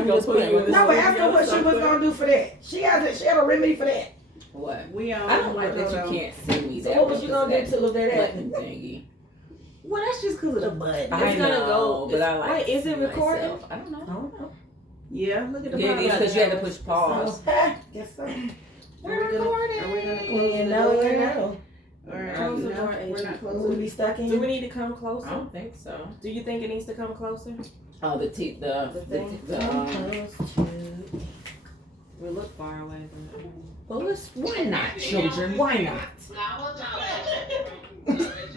I'm just playing. No, but ask her what she was gonna do for that. She had a remedy for that. What? I don't like that you can't see me. So what was you gonna do to look at that? Button thingy. Well, that's just because of the button. I It's gonna know, go. but I like. Wait, is it recording? Myself. I don't know. Yeah, look at the. Yeah, it is because you had to push pause. Guess so. We're recording. Are we gonna Well, close you the know, door? you know. Or Close the no, door, we're not Will we closing. be stuck in? Do we need to come I closer? don't think so. Do you think it needs to come closer? Oh, the thing? We look far away. Well, why not, children? Why not?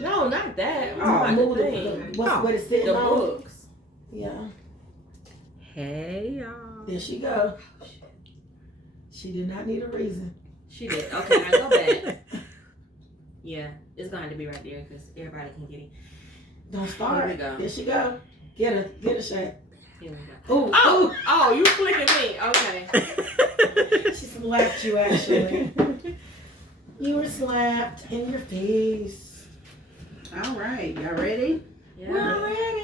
No, not that. Oh, Move the thing. what is sitting The on? books. Yeah. Hey, y'all. There she go. She did not need a reason. She did. Okay, now go back. Yeah, it's going to be right there because everybody can get it. Don't start. Here we go. There she go. Get a shot. Here we go. Ooh, Oh, you flicking me. Okay. she slapped you actually. You were slapped in your face. All right, y'all ready? Yeah. We're ready.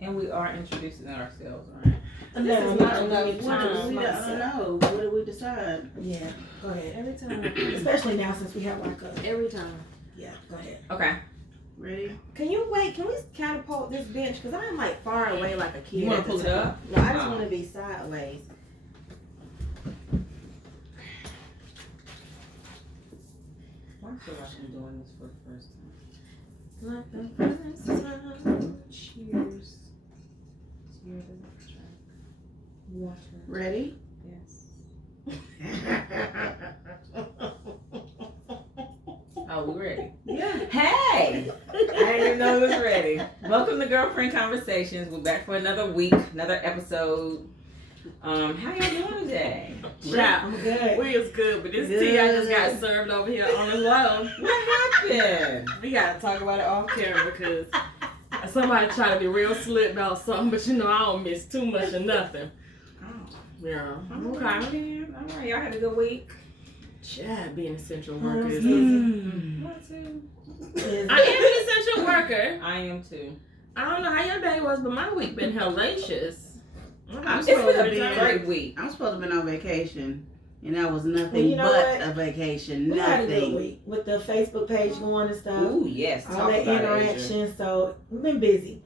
And we are introducing ourselves, right? This is not enough What do time. we don't know? What do we decide? Yeah, go ahead. Every time. Especially now since we have like a, Every time. yeah, go ahead. Okay. Ready? Can you wait? Can we catapult this bench? Because I'm like far away like a kid. You wanna at the pull it time. up? No, I just Oh. want to be sideways. I feel like I'm doing this for the first time. Like the first time. Cheers. Cheers to the track. Water. Ready? Yes. Oh, we ready? Yeah. Hey! I didn't even know it was ready. Welcome to Girlfriend Conversations. We're back for another week, another episode. How y'all doing today? Yeah, I'm good. we is good, but this tea I just got served over here on the low. What happened? We gotta talk about it off camera because somebody try to be real slick about something, but you know I don't miss too much of nothing. Yeah. Okay. All right, y'all had a good week. Yeah, being essential worker is What too? I am an essential worker. I am too. I don't know how your day was, but my week been hellacious. It's been a great week. I'm supposed to have been on vacation, and that was nothing Well, you know but what? a vacation. We had a good Nothing. week with the Facebook page going and stuff. Ooh, yes. All Talk that about it, Asia. interaction. So we've been busy.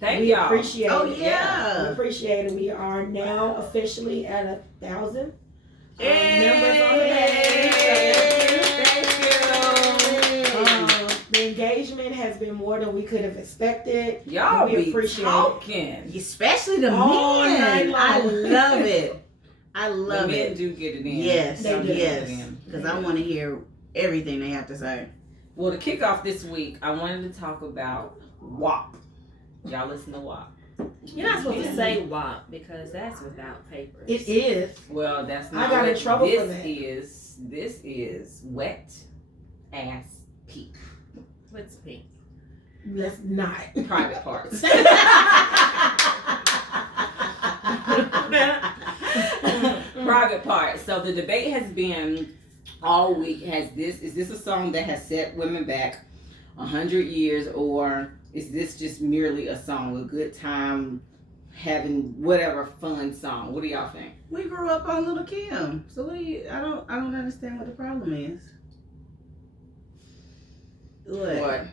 Thank we y'all. appreciate Oh, it. yeah. We appreciate it. We are now officially at 1,000 Hey! members on the page. The engagement has been more than we could have expected. Y'all We be appreciate talking. Especially the All night men. long. I love it. I The love men it. do get it in. Yes, They do. yes. Because I want to hear everything they have to say. Well, to kick off this week, I wanted to talk about WAP. Y'all listen to WAP. You're not supposed to say WAP because that's without papers. It is. Well, that's I not. got in what trouble this for that. This is wet ass peak. What's pink? Let's not. Private parts. Private parts. So the debate has been all week. Is this a song that has set women back 100 years, or is this just merely a song, a good time, having whatever fun song? What do y'all think? We grew up on Little Kim, so I don't understand what the problem is. What?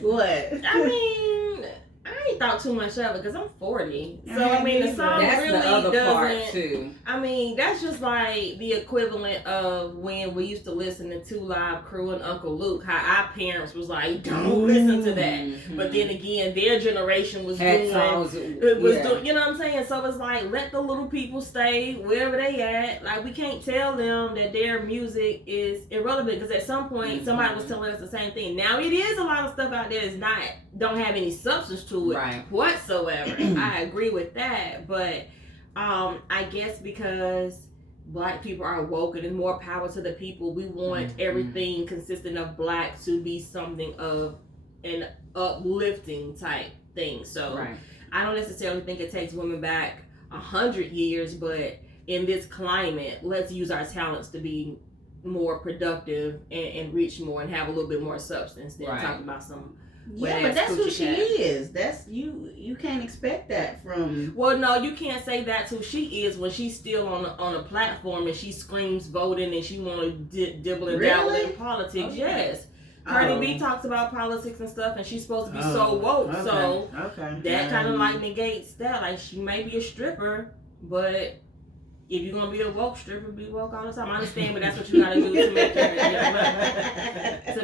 What? I mean, I ain't thought too much of it because I'm 40. So, I mean, the song That's really the other part doesn't. too. I mean, that's just like the equivalent of when we used to listen to Two Live Crew and Uncle Luke, how our parents was like, don't listen to that. Mhm. But then again, their generation was Had doing. songs, It was yeah. you know what I'm saying? So it's like, let the little people stay wherever they at. Like, we can't tell them that their music is irrelevant because at some point somebody was telling us the same thing. Now it is a lot of stuff out there that's don't have any substance to it Right. whatsoever. I agree with that, but I guess because Black people are woke and there's more power to the people, we want everything consistent of Black to be something of an uplifting type thing. So Right. I don't necessarily think it takes women back 100 years, but in this climate, let's use our talents to be more productive and reach more and have a little bit more substance than Right. talk about some Yeah, but that's who she is. That's you can't expect that from. Well, no, you can't say that's who she is when she's still on a platform and she screams voting and she want to dibble and dabble in politics. Okay. Yes. Cardi B talks about politics and stuff, and she's supposed to be so woke. Okay. So okay. that kind of like negates that. Like, she may be a stripper, but if you're gonna be a woke stripper, be woke all the time. I understand, but that's what you gotta do to make your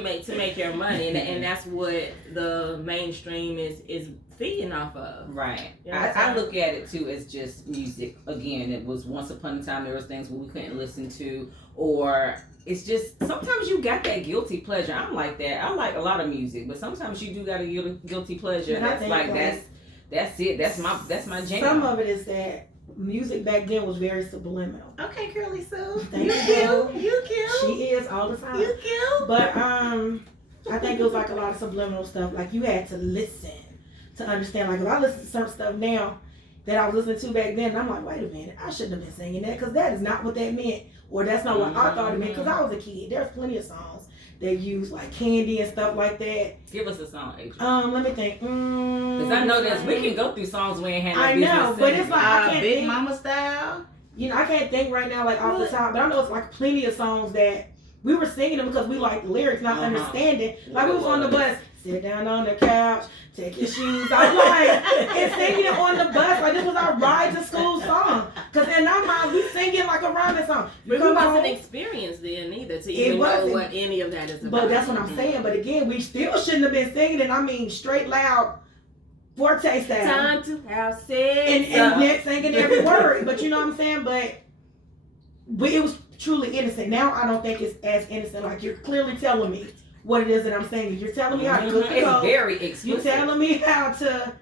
money. To make your money, and that's what the mainstream is feeding off of. Right. You know I look at it too as just music. Again, it was once upon a time there was things we couldn't listen to, or it's just sometimes you got that guilty pleasure. I'm like that. I like a lot of music, but sometimes you do got a guilty pleasure. And I That's think, like that's it. That's my jam. Some of it is that music back then was very subliminal. Okay, Curly Sue. Thank You you. cute. You cute. She is all the time. You cute. But I think it was like a lot of subliminal stuff. Like, you had to listen to understand. Like, if I listen to certain stuff now that I was listening to back then, I'm like, wait a minute, I shouldn't have been singing that, because that is not what that meant, or that's not what I thought it meant. Because I was a kid. There's plenty of songs that use like Candy and stuff like that. Give us a song, Adrian. Let me think. Because I know that we can go through songs we ain't had no I business know, but singing. it's like I can't Big think. Mama style. You know, I can't think right now, like, off the top, but I know it's like plenty of songs that we were singing them because we liked the lyrics, not understanding. Like, we was on the bus, sit down on the couch, take your shoes off, like, and singing it on the bus. Like, this was our ride to school song. Because in our minds, we singing like a rhyming song. But we wasn't experienced then either to even know what any of that is about. But that's what I'm saying. But again, we still shouldn't have been singing it. I mean, straight loud, forte style. Time to have sex. And yet singing every word. But you know what I'm saying? But it was truly innocent. Now I don't think it's as innocent. Like, you're clearly telling me what it is that I'm singing. You're telling me how to cook the It's code. very explicit. You're telling me how to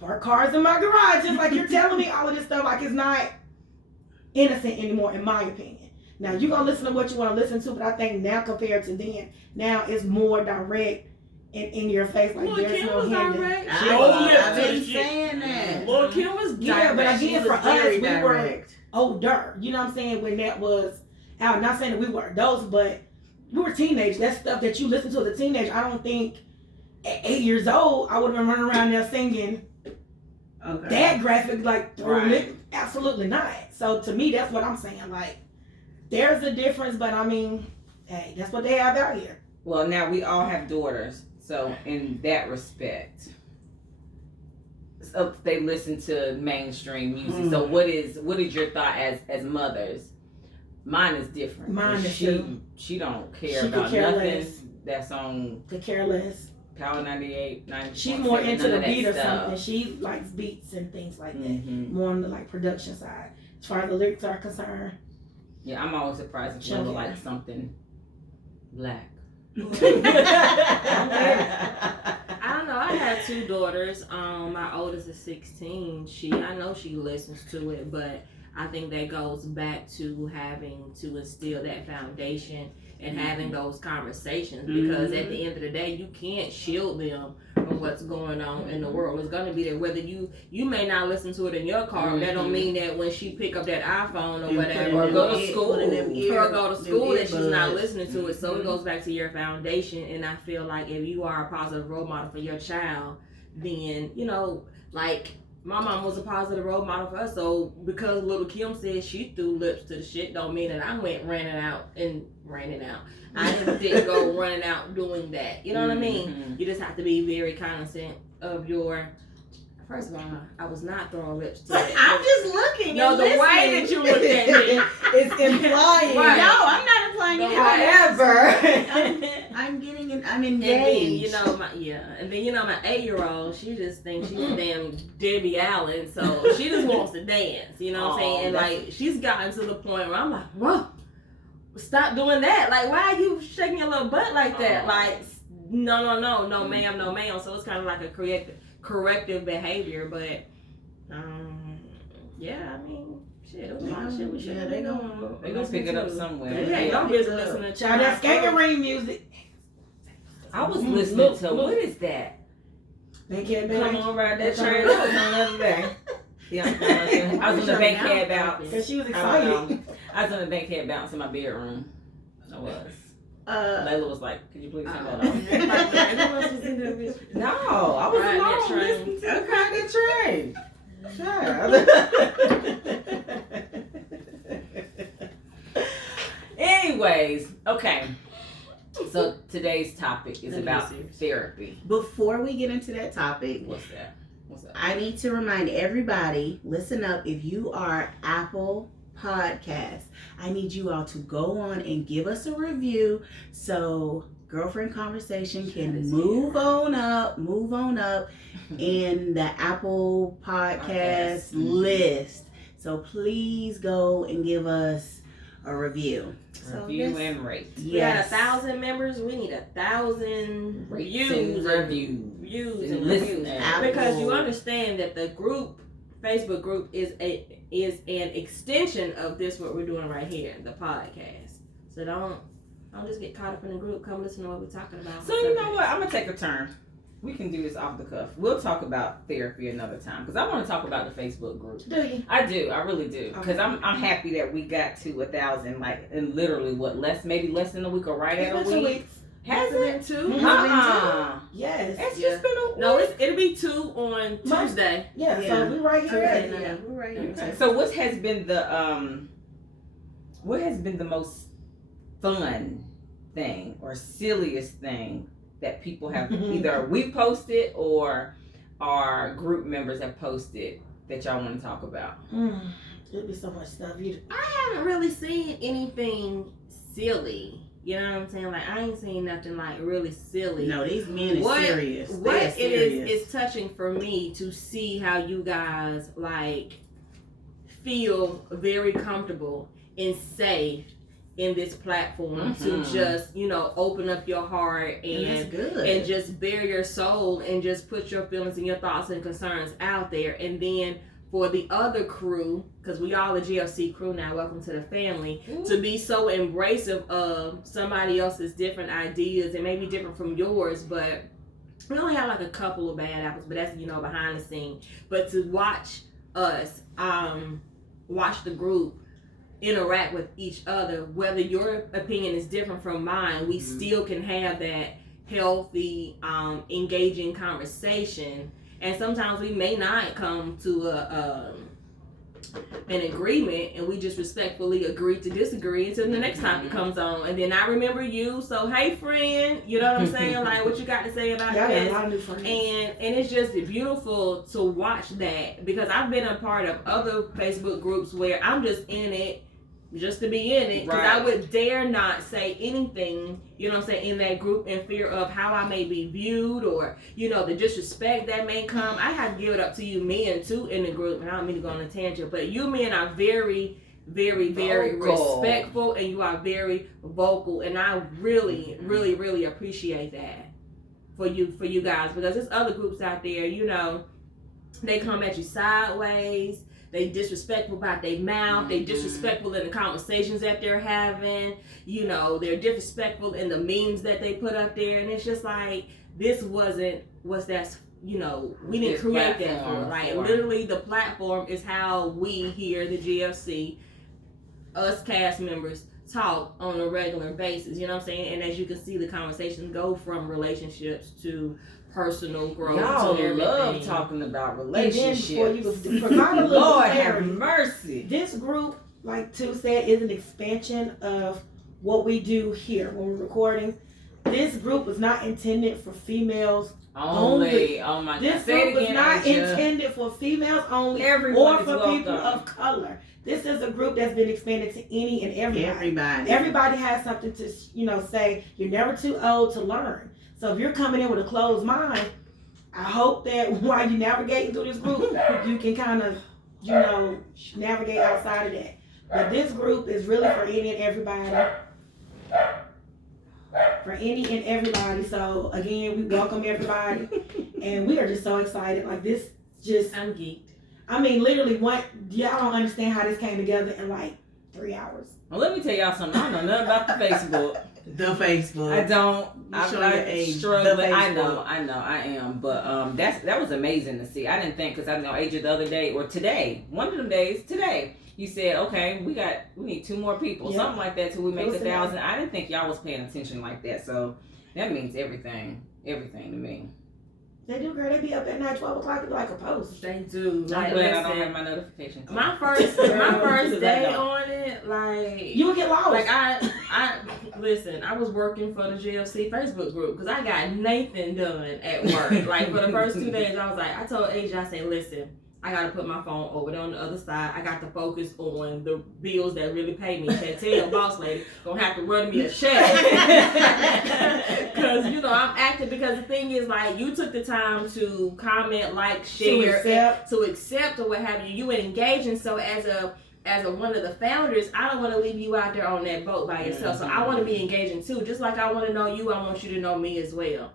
park cars in my garage. Just like, you're telling me all of this stuff. Like, it's not innocent anymore, in my opinion. Now, you're going to listen to what you want to listen to, but I think now compared to then, now it's more direct and in your face. Like, Lil' there's Kim no was hidden. direct. I've been saying that. Lil' Kim was direct. Yeah, but She again, was for us, very we were direct. older. You know what I'm saying? When that was out. Not saying that we were adults, but we were teenagers. That stuff that you listen to as a teenager, I don't think at 8 years old I would have been running around there singing that graphic, like, absolutely not. So to me, that's what I'm saying. Like, there's a difference, but I mean, hey, that's what they have out here. Well, now we all have daughters, so in that respect, so they listen to mainstream music. So what is your thought as mothers? Mine is different. Mine is too. She don't care She about could care nothing less. that's on Could care less. Power 98, 90. She's more into the beat or something. She likes beats and things like that. More on the like production side. As far as the lyrics are concerned. Yeah, I'm always surprised if you ever like something black. I don't know. I had two daughters. My oldest is 16. I know she listens to it, but I think that goes back to having to instill that foundation and having those conversations, because at the end of the day, you can't shield them from what's going on in the world. It's gonna be there. Whether you may not listen to it in your car, that don't mean that when she pick up that iPhone or whatever, or go to school, that she's not listening to it. So it goes back to your foundation, and I feel like if you are a positive role model for your child, then like my mom was a positive role model for us. So because Little Kim said she threw lips to the shit, don't mean that I went ran it out. I didn't go running out doing that. You know what I mean? You just have to be very cognizant of your. First of all, I was not throwing lips to it. I'm just looking. No, the way that you looked at me is implying. Right. No, I'm not implying it. However, I'm getting it. I'm and then, engaged. my 8-year-old, she just thinks she's a damn Debbie Allen, so she just wants to dance. You know what I'm saying? And like, she's gotten to the point where I'm like, whoa, stop doing that. Like, why are you shaking your little butt like that? Like, no, ma'am, no, ma'am. So it's kind of like a corrective behavior, but yeah, I mean, shit, it was a lot of shit we should have been doing. They gonna pick it up somewhere. Yeah, don't be listening to child, that skangarine music. I was listening to what is that? Bankhead Come Bang. on, ride that train. That was on the other day. Yeah, I was on the bankhead bounce. Because she was I don't excited. know. I was on the bankhead bounce in my bedroom. I was. Layla was like, "Can you please turn that off?" Everyone else was in the bitch. No, I was Riding that alone train. listening to Child. Anyways, okay. So today's topic is about therapy. Before we get into that topic, What's that? What's up? I need to remind everybody, listen up, if you are Apple Podcasts, I need you all to go on and give us a review so Girlfriend Conversation can move on up in the Apple Podcast list. So please go and give us a review. Review and rate. We got 1,000 members. We need 1,000 reviews and reviews. Because you understand that the group, Facebook group, is an extension of this what we're doing right here, the podcast. So don't just get caught up in the group. Come listen to what we're talking about. So you know what? I'm gonna take a turn. We can do this off the cuff. We'll talk about therapy another time because I want to talk about the Facebook group. Do you? I do. I really do. Because I'm happy that we got to 1,000. Like in literally maybe less than a week or right at a It's been 2 week. weeks. Has It's it? been 2? Yes. It's just been a week. No, it'll be 2 on Tuesday. Yeah, Yeah. so we right here. Tuesday Yeah. night. We're right here. Okay. So what has been the most fun thing or silliest thing that people have either we posted or our group members have posted that y'all want to talk about? There'd be so much stuff. I haven't really seen anything silly. You know what I'm saying? Like I ain't seen nothing like really silly. No, these men are serious. What They are it serious. is touching for me to see how you guys like feel very comfortable and safe in this platform to just open up your heart And that's good. and just bare your soul and just put your feelings and your thoughts and concerns out there. And then for the other crew, because we all a GLC crew now, welcome to the family, to be so embracive of somebody else's different ideas and maybe different from yours, but we only have like a couple of bad apples, but that's behind the scene. But to watch us watch the group interact with each other, whether your opinion is different from mine, we still can have that healthy engaging conversation. And sometimes we may not come to an agreement, and we just respectfully agree to disagree until the next topic comes on. And then I remember you, so hey friend, you know what I'm saying? Like, what you got to say about Y'all got this? a lot of new friends. And it's just beautiful to watch that, because I've been a part of other Facebook groups where I'm just in it just to be in it, because I would dare not say anything, in that group in fear of how I may be viewed or, the disrespect that may come. I have to give it up to you men too in the group, and I don't mean to go on a tangent, but you men are very, very, very respectful, and you are very vocal, and I really, really, really appreciate that for you guys, because there's other groups out there, they come at you sideways. They disrespectful about their mouth. They disrespectful in the conversations that they're having. They're disrespectful in the memes that they put up there. And it's just like, this wasn't we didn't create that for. Like, literally, the platform is how we here, the GFC, us cast members, talk on a regular basis. You know what I'm saying? And as you can see, the conversations go from relationships to personal growth. Y'all to everything. love talking about relationships. Lord have mercy. This group, like Tu said, is an expansion of what we do here when we're recording. This group was not intended for females only. Oh my God. This group was not intended for females only Everyone or is for welcome. people of color. This is a group that's been expanded to any and everybody. Everybody. Everybody has something to say. You're never too old to learn. So if you're coming in with a closed mind, I hope that while you're navigating through this group, you can kind of, navigate outside of that. But this group is really for any and everybody. For any and everybody. So again, we welcome everybody. And we are just so excited. Like this I'm geeked. I mean, literally, y'all don't understand how this came together in like 3 hours. Well, let me tell y'all something. I don't know nothing about the Facebook. The Facebook. I don't. Show I'm your age. struggling. The I Facebook. know, I am. But that was amazing to see. I didn't think, because I know Asia the other day or today, one of them days today, you said, okay, we need 2 more people, something like that, till we make 1,000. I didn't think y'all was paying attention like that. So that means everything to me. They do, girl. They be up at night, 12 o'clock, it be like a post. They do. I'm Like, glad I don't have my notifications. my first day on it, like You would get lost. like I listen. I was working for the GFC Facebook group because I got Nathan done at work. Like for the first 2 days, I was like, I told Asia, I said, listen, I gotta put my phone over there on the other side. I got to focus on the bills that really pay me. Chantel, boss lady, gonna have to run me a check. Cause I'm active, because the thing is, like, you took the time to comment, like, share, to accept or what have you. You were engaging. So as a one of the founders, I don't want to leave you out there on that boat by yourself. So I want to be engaging too. Just like I want to know you, I want you to know me as well.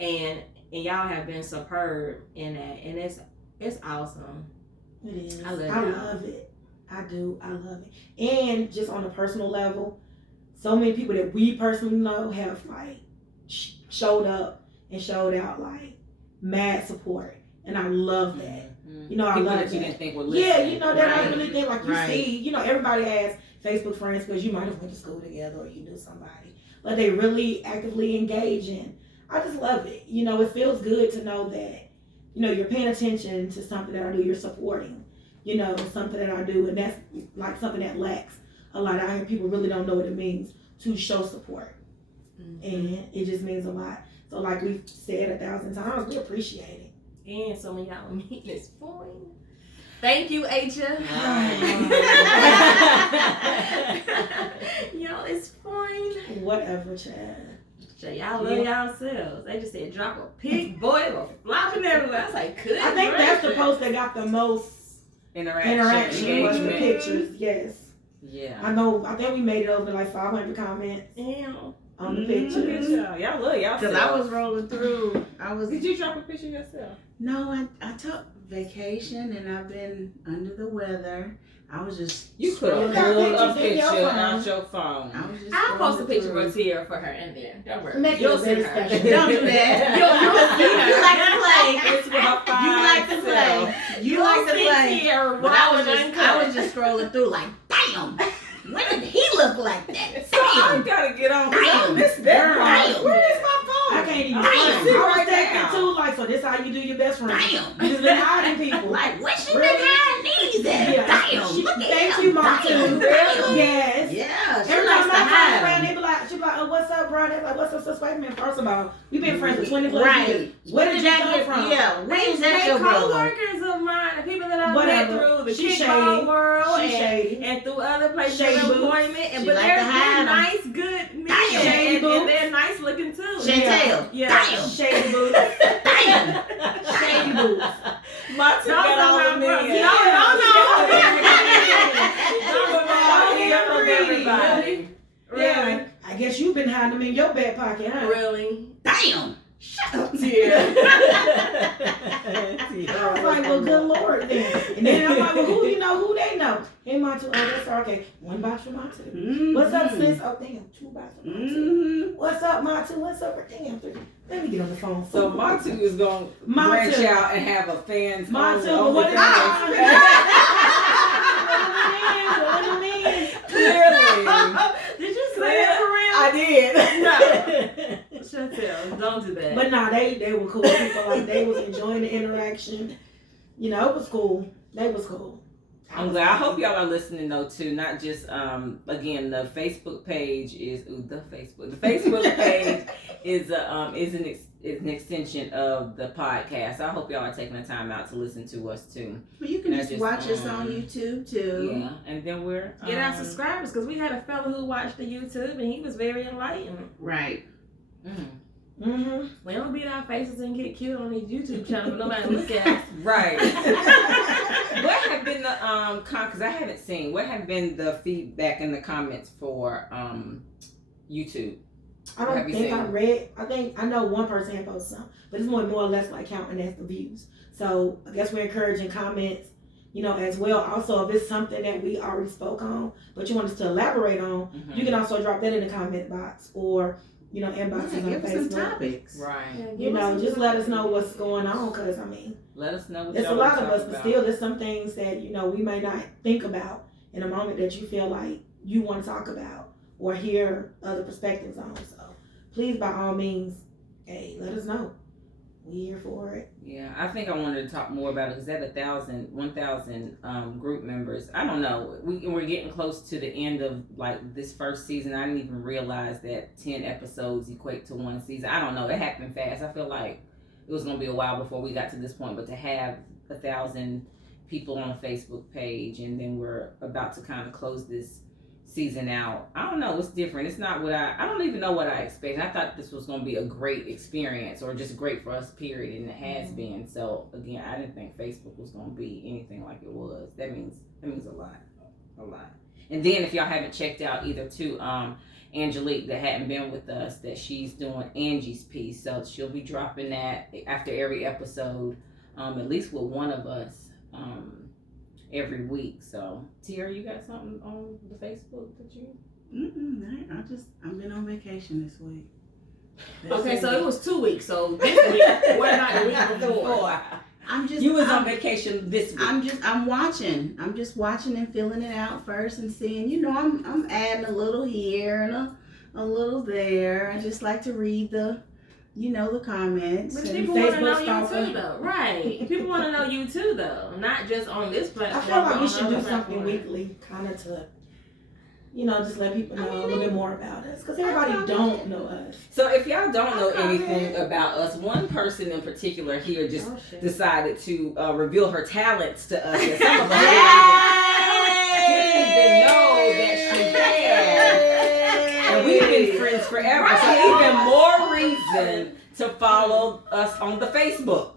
And y'all have been superb in that, and it's awesome. It is. I love it. I do. I love it. And just on a personal level, so many people that we personally know have like showed up and showed out like mad support, and I love that. Mm-hmm. I people love that that. you didn't think would listen. Yeah, that I really think, like, you Right. see, everybody has Facebook friends because you might have went to school together or you knew somebody, but they really actively engage in. I just love it. It feels good to know that you're paying attention to something that I do. You're supporting, something that I do. And that's like something that lacks a lot out here. People really don't know what it means to show support. Mm-hmm. And it just means a lot. So like we've said 1,000 times, we appreciate it. And some of y'all meeting is fun. Thank you, Asia. Y'all, it's fun. Whatever, Chad. Y'all love yourselves. They just said drop a pic, boy, it was flopping everywhere. I was like, good. I think that's the post that got the most interaction was the pictures. Yes. Yeah. I think we made it over like 500 comments. Damn. On the pictures. Y'all love y'all. Because I was rolling through. Did you drop a picture yourself? No, I took vacation and I've been under the weather. I was just You could have pulled a picture out your phone. I'll post a picture of Tierra for her in there. Don't worry. Make You'll it see very her. special. Don't do that. You like to play. You like to play. Tierra But rolling I was just scrolling through like, damn. When did he look like that? So I gotta get on. Damn. This girl. Where is my phone? I can't even I find see it. I right was taking now. too, like, so this how you do your best friend. Damn. You just been hiding people. Like, where she Really? been hiding these at? Yeah. Damn. She- Look at thank him. you, Mom, Damn. too. Really? Yes. Yeah. She Every likes time to my phone hide around, them. they be like, she be like, oh, what's up, bro? They be like, what's up, sis? Wait a minute. First of all, we've been friends for 20 plus years. Right. Where did you that come get from? Yeah. Where is that They your brother? co-workers of mine, the people that I've met Whatever. through the She kickball shady. world She shady. and through other places Shady of boots. employment. She But like they're to hide 'em. nice, good men. Shady And boots. they're nice looking too. Chantel. Yeah. Damn. Shady boots. Damn. Shady boots. My two got all the men. Really? Yeah. I guess you've been hiding them in your back pocket, huh? Really? Damn. Shut up, I was like, well, good Lord, then. And then I'm like, well, who they know? Hey, Montu, oh, that's okay. One box for Montu. Mm-hmm. What's up, sis? Oh, damn, 2 boxes for Montu. Mm-hmm. What's up, Montu? What's up, damn, 3. Let me get on the phone. So Montu is going to Montu. branch out and have a fans Montu, only what is fans. Clearly. Did you say it for real? I did. No. Chantel, don't do that. But nah, they were cool people. Like, they was enjoying the interaction. It was cool. They was cool. I'm glad. I hope y'all are listening though too. Not just again, the Facebook page is the Facebook page is an extension of the podcast. I hope y'all are taking the time out to listen to us too. Well, you can Not just watch us on um, YouTube too. Yeah, and then we're Get our subscribers, because we had a fella who watched the YouTube and he was very enlightened. Right. Mm-hmm. We don't beat our faces and get cute on these YouTube channels, but nobody look at us. Right. What have been the because I haven't seen, what have been the feedback in the comments for YouTube? I don't Have you think seen I it? read. I know one person had posted some, but it's more or less like counting as the views. So I guess we're encouraging comments as well. Also, if it's something that we already spoke on, but you want us to elaborate on, you can also drop that in the comment box or, inboxes on give us some Facebook. topics. Right. Just let us know what's going on, because, Let us know what there's a y'all lot wanna of us, talk but about. still there's some things that, we may not think about in a moment that you feel like you want to talk about or hear other perspectives on. So please, by all means, hey, let us know. We here for it. Yeah, I think I wanted to talk more about it because that 1,000 group members. I don't know. We're getting close to the end of like this first season. I didn't even realize that 10 episodes equate to one season. I don't know. It happened fast. I feel like it was gonna be a while before we got to this point. But to have 1,000 people on a Facebook page, and then we're about to kind of close this season out. I don't know. It's different. It's not what I don't even know what I expected. I thought this was going to be a great experience or just great for us, period. And it has been. So again, I didn't think Facebook was going to be anything like it was. That means a lot. And then if y'all haven't checked out either too, Angelique that hadn't been with us, that she's doing Angie's piece. So she'll be dropping that after every episode, at least with one of us. Every week. So Tiara, you got something on the Facebook that you? I've been on vacation this week. Okay, so it was 2 weeks. So this week, what about the week before? You was on vacation this week. I'm watching. I'm just watching and filling it out first and seeing. I'm adding a little here and a little there. I just like to read the comments. But and people want to know Facebook you stalker. too, though. Right. People want to know you too, though. Not just on this I platform. feel like but we on should other do something platforms. weekly, kind of to, just let people know a little bit more about us, because everybody don't know us. So if y'all don't know anything about us, one person in particular here just decided to reveal her talents to us. And some of us didn't even know that she had. And we've been friends forever. So even more reason to follow us on the Facebook.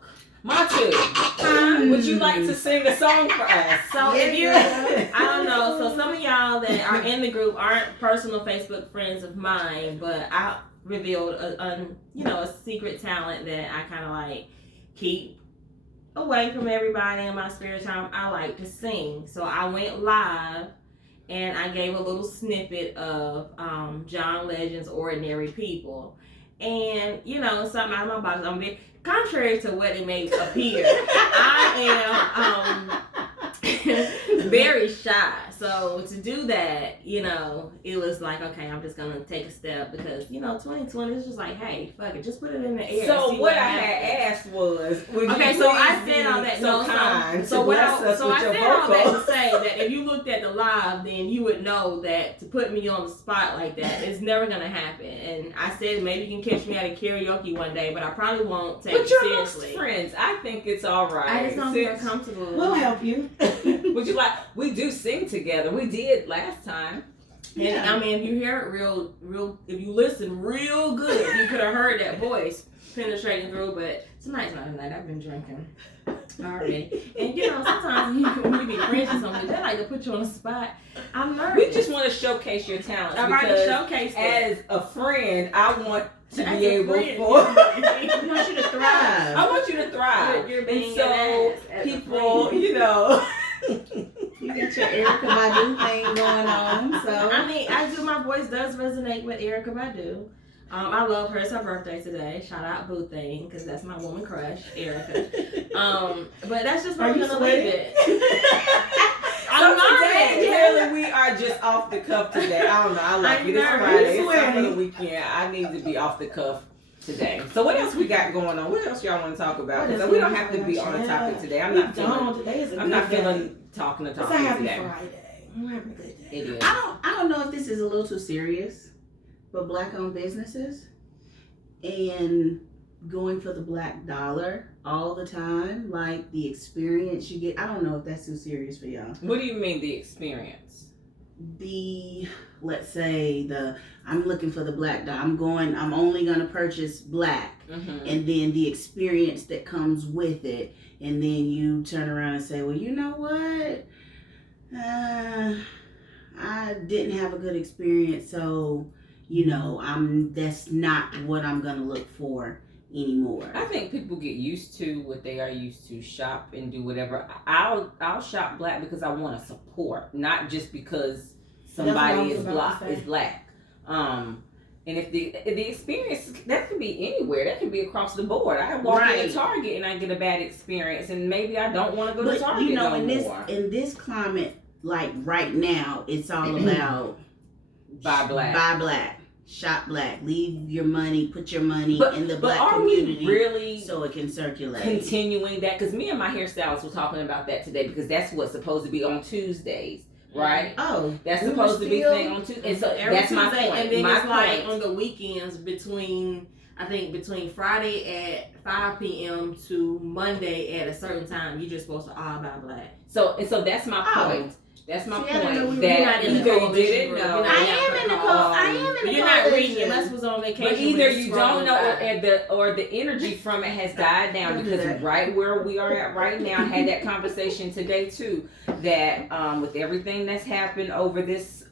Matu, would you like to sing a song for us? So if you, I don't know, so some of y'all that are in the group aren't personal Facebook friends of mine, but I revealed a secret talent that I kind of like keep away from everybody in my spare time. I like to sing. So I went live and I gave a little snippet of John Legend's Ordinary People. And, something out of my box. Contrary to what it may appear, I am very shy. So to do that, it was like, okay, I'm just gonna take a step because 2020 is just like, hey, fuck it, just put it in the air. So see what I happens. had asked was, would okay, you so please I said be all that. so No, kind so to what bless us so with I your said all that vocals? to say that if you looked at the live, then you would know that to put me on the spot like that is never gonna happen. And I said maybe you can catch me at a karaoke one day, but I probably won't take But it you're seriously. amongst friends. I think it's all right. I just don't feel comfortable. We'll help you. Would you like? We do sing together. We did last time. And I mean, if you hear it real, if you listen real good, you could have heard that voice penetrating through. But tonight's not a night. I've been drinking already, and sometimes when you be friends with somebody, they like to put you on the spot. I'm nervous. We just want to showcase your talents. I'm about to because showcase it. as a friend, I want to As be a able friend. for. We want you to thrive. I want you to thrive. You're being and so an ass as a people, friend. You got your Erica Badu thing going on, so I mean, my voice does resonate with Erica Badu. I love her. It's her birthday today. Shout out Boo Thing, because that's my woman crush, Erica. But that's just where Are we're you gonna leave it. I'm So today, nervous. really, we are just off the cuff today. I don't know. I like I'm it. It's nervous. Friday. It's Sweating. over the weekend. I need to be off the cuff today. So what else we got going on? What else y'all want to talk about? Because we don't have to be on a topic today. I'm not feeling. Today is a I'm good not day. feeling talking to It's a topic happy today. Friday. We're having a good day. It is. I don't know if this is a little too serious, but black-owned businesses and going for the black dollar all the time, like the experience you get. I don't know if that's too serious for y'all. What do you mean the experience? Let's say I'm looking for the black dollar. I'm only gonna purchase black, Mm-hmm. and then the experience that comes with it, and then you turn around and say, well, you know what? I didn't have a good experience, so that's not what I'm gonna look for anymore. I think people get used to what they are used to, shop and do whatever. I'll shop black because I want to support, not just because somebody is black. And if the experience, that could be anywhere, that could be across the board. I walk in a Target and I get a bad experience, and maybe I don't want to go to Target in this climate, like right now, it's all about buy black, shop black, leave your money, put your money in the black are community, we really so it can circulate. Continuing that, because me and my hairstylist were talking about that today, because that's what's supposed to be on Tuesdays. Right. Oh, that's supposed to be thing on Tuesday. And so that's my point. And then my it's like on the weekends between Friday at 5 p.m. to Monday at a certain time, you're just supposed to all buy black. So that's my point. That's my point. That either you didn't know. I am in the coalition. But you're not reading it. Unless was on vacation. But either you don't know, or the energy from it has died down. Because right where we are at right now, I had that conversation today too. That with everything that's happened over this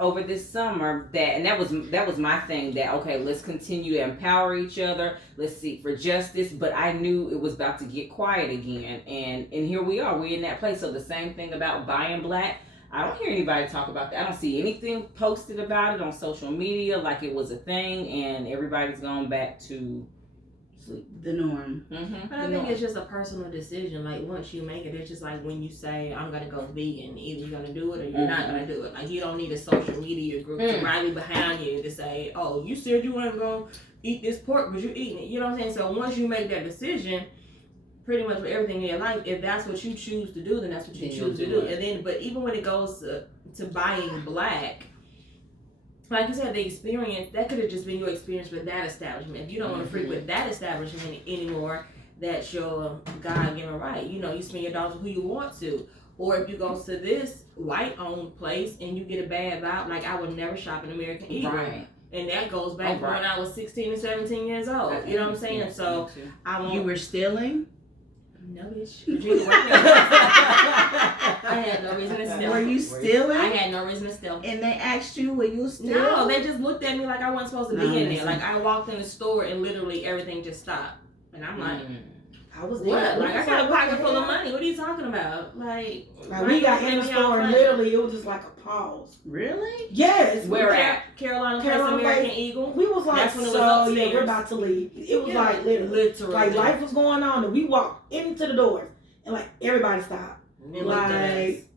summer, that was my thing. That okay, let's continue to empower each other. Let's seek for justice. But I knew it was about to get quiet again, and here we are. We're in that place. So the same thing about buying black. I don't hear anybody talk about that. I don't see anything posted about it on social media like it was a thing, and everybody's gone back to the norm. Mm-hmm. But I think it's just a personal decision. Like once you make it, it's just like when you say, I'm going to go vegan, either you're going to do it or you're not going to do it. Like you don't need a social media group to rally behind you to say, oh, you said you weren't going to eat this pork, but you're eating it. You know what I'm saying? So once you make that decision, pretty much with everything in your life, if that's what you choose to do, then that's what you choose to do. And then, but even when it goes to buying black, like you said, the experience, that could have just been your experience with that establishment. If you don't want to frequent that establishment anymore, that's your God-given right. You know, you spend your dollars who you want to. Or if you go to this white-owned place and you get a bad vibe, like I would never shop in American Eagle. Right. And that goes back to when I was 16 and 17 years old. You know what I'm saying? So I want... You were stealing? No, bitch. I had no reason to steal. Were you stealing? I had no reason to steal. And they asked you, were you stealing? No, they just looked at me like I wasn't supposed to be in there. Like I walked in the store and literally everything just stopped. And I'm like, I was there. Like I got a pocket full of money. What are you talking about? Like we got in the store and literally it was just like a pause. Really? Yes. Where at? Carolina American Eagle. We was like, so yeah, we're about to leave. It was like literally like life was going on and we walked into the doors and like everybody stopped. And like,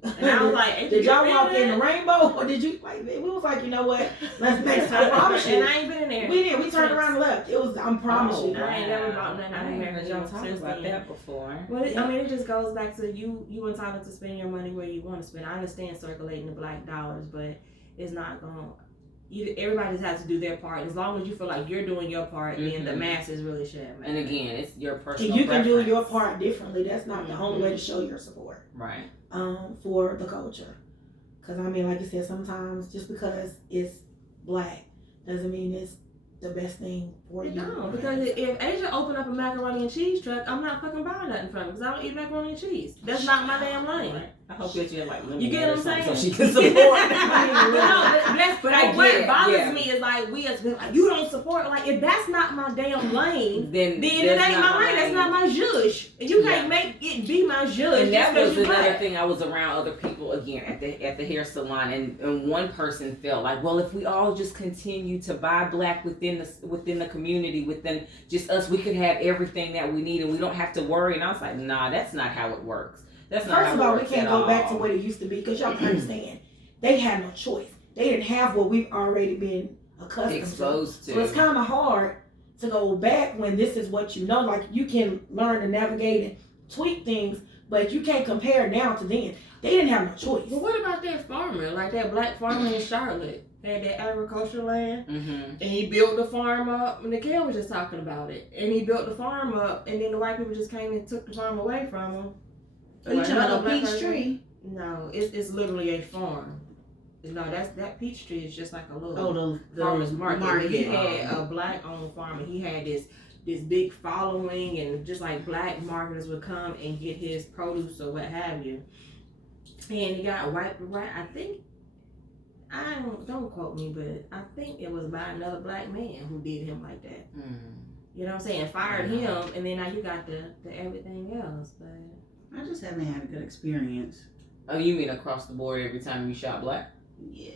and I was like, hey, did y'all walk in the rainbow or did you like? We was like, you know what? Let's make some. I promise you. And I ain't been in there. We did. We turned around and left. It was. I promise you. I ain't never bought nothing. I ain't heard y'all talk about that before. Well, I mean, it just goes back to you entitled to spend your money where you want to spend. I understand circulating the black dollars, but it's not going. Everybody just has to do their part. As long as you feel like you're doing your part, then the masses really shouldn't matter. And again, it's your personal. And you can do your part differently. That's not the only way to show your support. Right. For the culture, because I mean, like you said, sometimes just because it's black doesn't mean it's the best thing for you. No, because if Asia opened up a macaroni and cheese truck, I'm not fucking buying nothing from it because I don't eat macaroni and cheese. That's not my damn lane. Right. I hope that you're like, you get what I'm saying? So she can support. But what bothers me is like we as like you don't support. Like if that's not my damn lane, then it ain't my lane. That's not my zhuzh. And you can't make it be my zhuzh. And that was another thing. I was around other people again at the hair salon, and one person felt like, well, if we all just continue to buy black within the community, within just us, we could have everything that we need, and we don't have to worry. And I was like, nah, that's not how it works. That's not First of all, we can't go back to what it used to be because y'all understand they had no choice. They didn't have what we've already been accustomed exposed to. So it's kind of hard to go back when this is what you know. Like you can learn to navigate and tweak things, but you can't compare now to then. They didn't have no choice. But what about that farmer? Like that black farmer in Charlotte had that agricultural land, and he built the farm up. And Nikhil was just talking about it, and he built the farm up, and then the white people just came and took the farm away from him. Are you talking about a peach tree? No, it's literally a farm. No, that peach tree is just like a little the farmer's market. He market. had a black owned farm, and he had this big following, and just like black marketers would come and get his produce or what have you. And he got white. I think don't quote me, but I think it was by another black man who did him like that. You know what I'm saying? Fired him, and then now you got the everything else. But I just haven't had a good experience. Oh, you mean across the board every time you shop black? Yeah,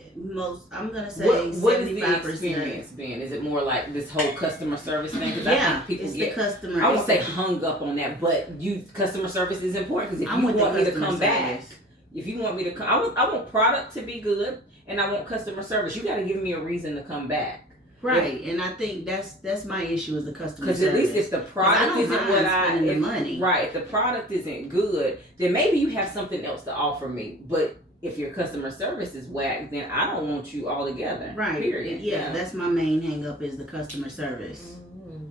I'm gonna say What is the 75%. experience been? Is it more like this whole customer service thing? Because Yeah, I think people it's get, the customer. I would say hung up on that, but customer service is important because if I'm you with the want me to customer come back, service. if you want me to come, I want product to be good and I want customer service. You got to give me a reason to come back. Right, and I think that's my issue is the customer service. Because at least if the product isn't what the money. Right, if the product isn't good, then maybe you have something else to offer me. But if your customer service is whack, then I don't want you all together. Right. Period. Yeah, that's my main hang up is the customer service.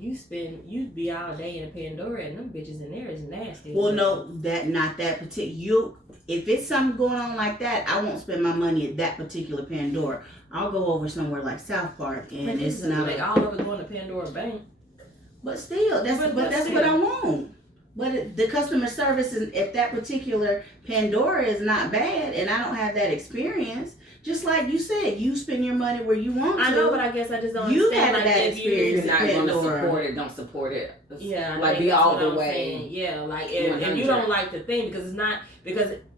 You be all day in Pandora and them bitches in there is nasty. Well, no, not that particular. If it's something going on like that, I won't spend my money at that particular Pandora. I'll go over somewhere like South Park, and it's not. Like all of it going to Pandora Bank. But still, that's what I want. But the customer service at that particular Pandora is not bad, and I don't have that experience. Just like you said, you spend your money where you want to. I know, but I guess I just don't You've understand. had a bad experience. If you're not going to support it, don't support it. Yeah, like be all the way. Saying. Yeah, like if you don't like the thing because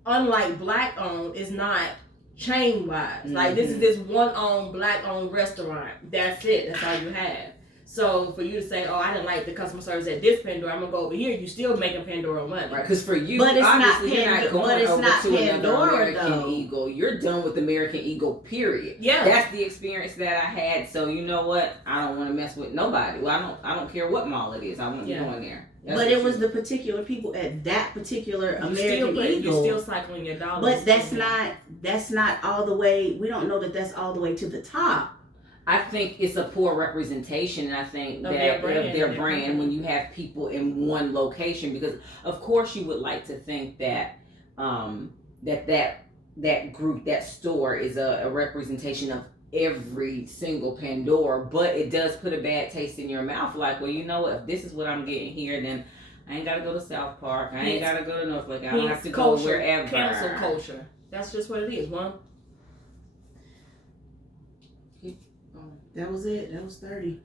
unlike black owned, it's not chain wise. Mm-hmm. Like this is this one owned black owned restaurant. That's it. That's all you have. So for you to say, "Oh, I didn't like the customer service at this Pandora, I'm gonna go over here," you still making Pandora money, right? Because for you, but it's obviously you're not going over to Pandora, another American though. Eagle. You're done with American Eagle. Period. Yeah, that's the experience that I had. So you know what? I don't want to mess with nobody. Well, I don't care what mall it is. I won't be going there. But it was the particular people at that particular American Eagle. You're still cycling your dollars. But that's not all the way. We don't know that that's all the way to the top. I think it's a poor representation, and I think that of their brand when you have people in one location, because of course you would like to think that that group, that store is a representation of every single Pandora, but it does put a bad taste in your mouth. Like, well, you know what? If this is what I'm getting here, then I ain't gotta go to South Park. I ain't gotta go to Northlake. I don't have to go wherever. Cancel culture. That's just what it is. That was it. That was 30.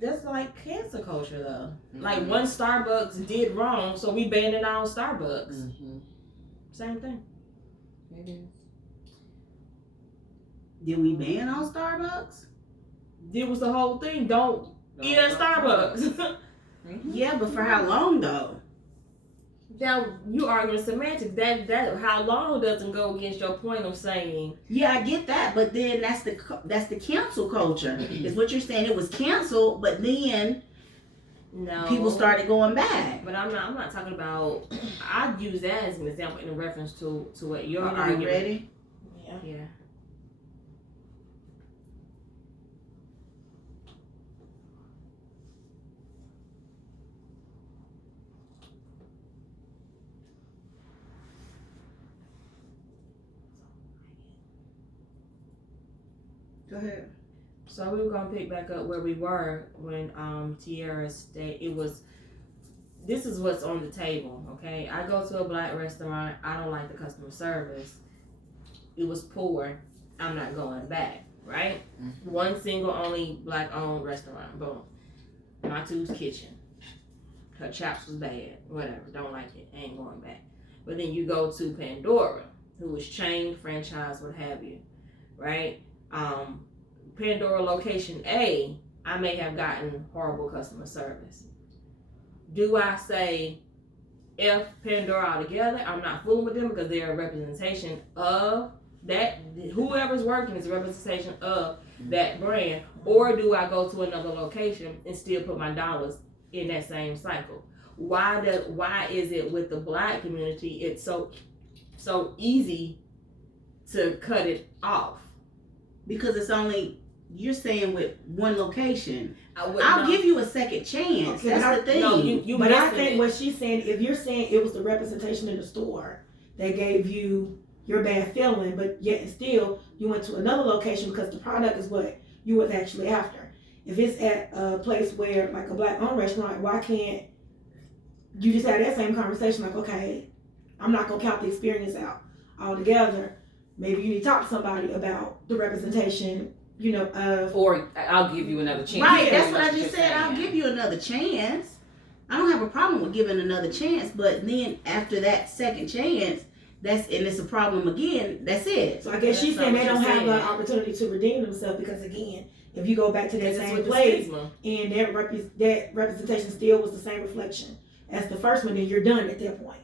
That's like cancel culture though. Mm-hmm. Like one Starbucks did wrong, so we banned all Starbucks. Mm-hmm. Same thing. It is. Did we ban all Starbucks? It was the whole thing. Don't eat at Starbucks. Mm-hmm. Yeah, but for how long though? Now you arguing semantics. That how long doesn't go against your point of saying. Yeah, I get that, but then that's the cancel culture. Is what you're saying. It was canceled, but then people started going back. But I'm not talking about. I'd use that as an example in reference to what you're arguing. Ready? Yeah. Go ahead. So we were gonna pick back up where we were when Tiara stated this is what's on the table, okay? I go to a black restaurant, I don't like the customer service. It was poor, I'm not going back, right? Mm-hmm. One single only black owned restaurant, boom. Matu's Kitchen. Her chops was bad, whatever, don't like it, ain't going back. But then you go to Pandora, who was chained, franchise, what have you, right? Pandora location A, I may have gotten horrible customer service. Do I say F Pandora altogether? I'm not fooling with them because they're a representation of that. Whoever's working is a representation of that brand. Or do I go to another location and still put my dollars in that same cycle? Why is it with the black community it's so easy to cut it off? Because it's only, you're saying with one location. I'll give you a second chance. Okay, that's the thing. No, but I think what she's saying, if you're saying it was the representation in the store that gave you your bad feeling, but yet and still you went to another location because the product is what you was actually after. If it's at a place where, like a black-owned restaurant, why can't you just have that same conversation? Like, okay, I'm not gonna count the experience out altogether. Maybe you need to talk to somebody about the representation Or I'll give you another chance. Right, Yeah, that's what I you're just said. saying. I'll give you another chance. I don't have a problem with giving another chance, but then after that second chance, and it's a problem again, that's it. So I guess she's saying they don't have an opportunity to redeem themselves because, again, if you go back to that same place and that representation still was the same reflection as the first one, then you're done at that point.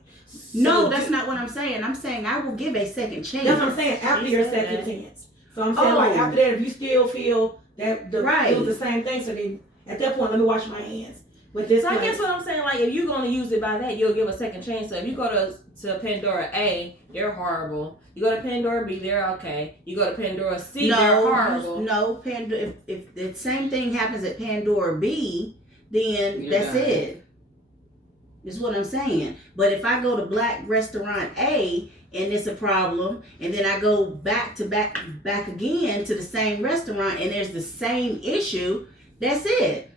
No, that's not what I'm saying. I'm saying I will give a second chance. That's what I'm saying, after your second chance. So I'm saying, like, after that, if you still feel that it was the same thing, so then at that point, let me wash my hands with this. So I guess what I'm saying, like, if you're going to use it by that, you'll give a second chance. So if you go to Pandora A, they're horrible. You go to Pandora B, they're okay. You go to Pandora C, they're horrible. No, Pandora. If the same thing happens at Pandora B, then that's it. Is what I'm saying. But if I go to Black Restaurant A and it's a problem, and then I go back again to the same restaurant and there's the same issue, that's it.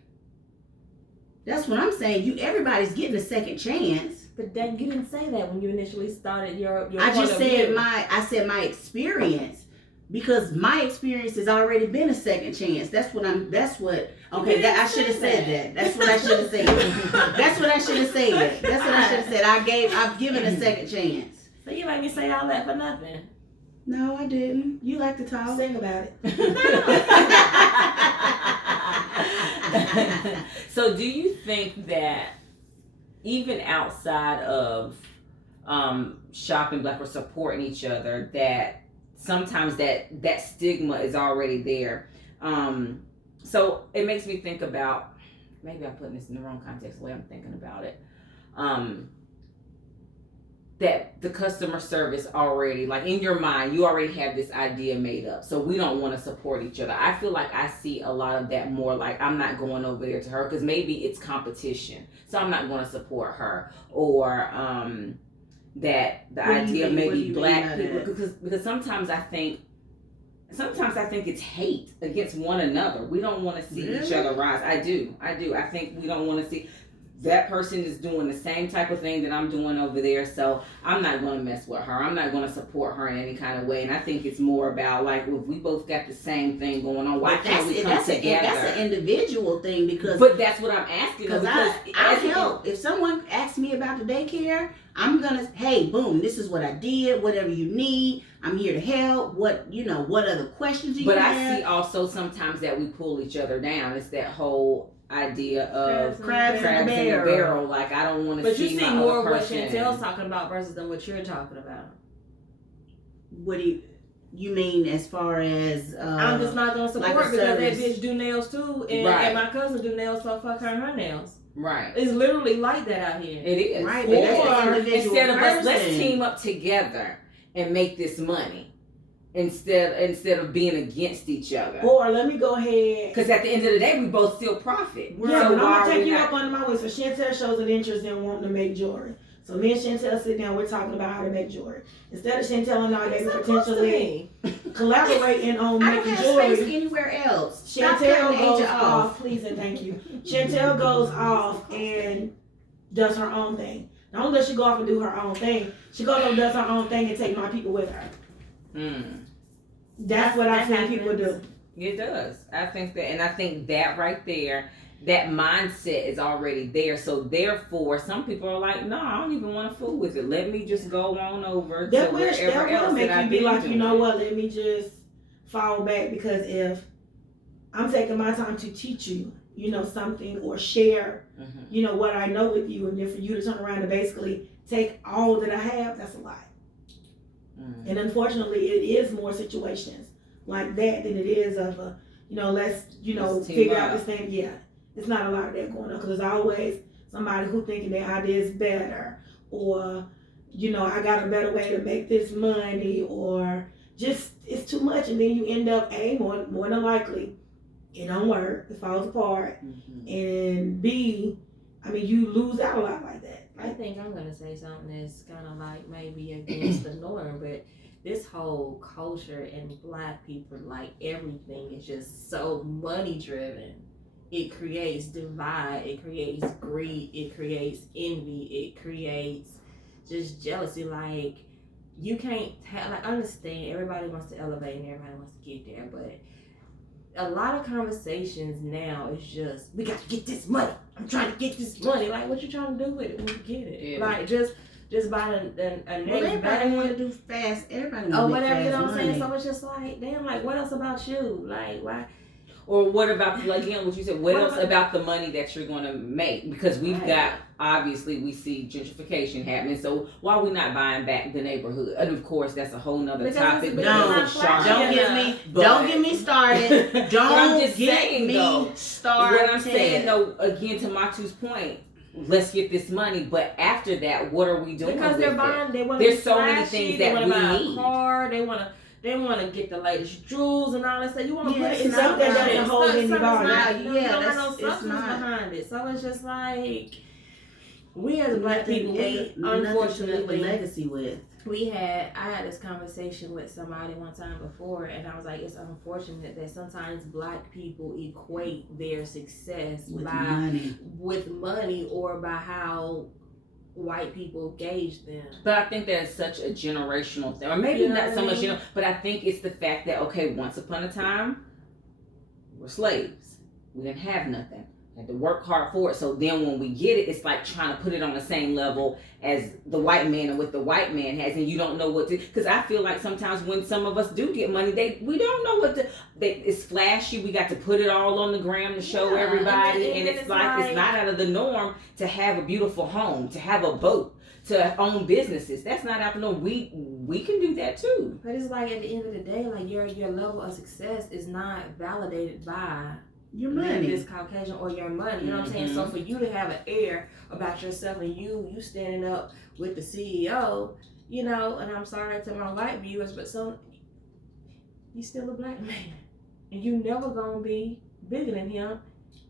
That's what I'm saying. Everybody's getting a second chance. But you didn't say that when you initially started your I just said my experience, because my experience has already been a second chance. I should have said that. That's what I should have said. That's what I should have said. That's what I should have said. I've given a second chance. So you made me say all that for nothing. No, I didn't. You like to talk. Sing about it. So do you think that even outside of shopping black or supporting each other, that sometimes that stigma is already there? So it makes me think about, maybe I'm putting this in the wrong context the way I'm thinking about it, that the customer service already, like in your mind, you already have this idea made up. So we don't want to support each other. I feel like I see a lot of that more like, I'm not going over there to her because maybe it's competition. So I'm not going to support her. Or that the idea of maybe black people, because sometimes I think it's hate against one another. We don't want to see each other rise. I do. I think we don't want to see that person is doing the same type of thing that I'm doing over there. So I'm not going to mess with her. I'm not going to support her in any kind of way. And I think it's more about like, well, if we both got the same thing going on, why can't we come together? That's an individual thing But that's what I'm asking. Because I help. If someone asks me about the daycare, I'm going to, hey, boom, this is what I did. Whatever you need, I'm here to help. What other questions you have? But I see also sometimes that we pull each other down. It's that whole idea of crabs in a barrel. Like, I don't want to see. But you see more of what Chantel's talking about versus than what you're talking about. What do you mean as far as I'm just not gonna support like because that bitch do nails too, and my cousin do nails, so fuck her nails. Right. It's literally like that out here. It is. Right. Or instead of us, let's team up together and make this money. Instead of being against each other. Or let me go ahead. Because at the end of the day, we both still profit. Yeah, but I'm going to take you up under my way. So Chantel shows an interest in wanting to make jewelry. So me and Chantel sit down, we're talking about how to make jewelry. Instead of Chantel and I maybe potentially collaborating on making jewelry. I don't have space anywhere else. Chantel goes off. Please and thank you. Chantel goes off and does her own thing. Not only does she go off and do her own thing, she goes off and does her own thing and take my people with her. That's what I think people do. It does. I think that, and I think that right there, that mindset is already there. So therefore, some people are like, no, I don't even want to fool with it. Let me just go on over to wherever else. That will make you be like, you know what? Let me just fall back, because if I'm taking my time to teach you, something or share, what I know with you, and then for you to turn around and basically take all that I have, that's a lot. And unfortunately, it is more situations like that than it is of let's figure out this thing. Yeah, it's not a lot of that going on, because there's always somebody who thinking their idea is better, or I got a better way to make this money, or just it's too much, and then you end up more than likely it don't work, it falls apart, and B, you lose out a lot like that. I think I'm going to say something that's kind of like maybe against the norm, but this whole culture and black people, like everything is just so money driven. It creates divide, it creates greed, it creates envy, it creates just jealousy. Like, you can't I understand everybody wants to elevate and everybody wants to get there, but a lot of conversations now is just, we got to get this money. I'm trying to get this money. Like, what you trying to do with it when you get it? Yeah. Like, just buy a next everybody bag. want to do fast. Everybody want Or to whatever, fast you know what I'm saying? money. So it's just like, damn, like, what else about you? Like, why? Or what about, again, what you said, what What else about- about the money that you're going to make? Because we've Right. got, obviously, we see gentrification happening. So why are we not buying back the neighborhood? And of course, that's a whole nother Because topic. it's because not of flashy Sean. Don't get me. But- Don't get me started. But Don't I'm just get saying, me though, started. What I'm saying, though, again, to Matu's point, let's get this money. But after that, what are we doing Because with they're it? buying, they want to There's be so many flashy, things they that want we to buy need. a car, they want to get the latest jewels and all that stuff. You want to Yeah, put it it's in not something that doesn't hold any value. You Yeah, don't have no that's- it's substance not. behind it. So it's just like, we as black Nothing- people, we nothing to leave a unfortunately, legacy with. I had this conversation with somebody one time before, and I was like, it's unfortunate that sometimes black people equate their success With with money. money or by how white people gauge them. But I think that's such a generational thing, or maybe You know not what so I much, mean? but I think it's the fact that, okay, once upon a time, we're slaves. We didn't have nothing. Had to work hard for it. So then when we get it, it's like trying to put it on the same level as the white man and what the white man has, and you don't know what to. Because I feel like sometimes when some of us do get money, we don't know what to. It's flashy. We got to put it all on the gram to show Yeah, everybody, and and it's like it's not out of the norm to have a beautiful home, to have a boat, to own businesses. That's not out the norm. We can do that too. But it's like at the end of the day, like your level of success is not validated by Your money. this Caucasian or your money. You know what I'm saying? So for you to have an air about yourself and you standing up with the CEO, you know, and I'm sorry to my white viewers, but you still a black man. And you never gonna be bigger than him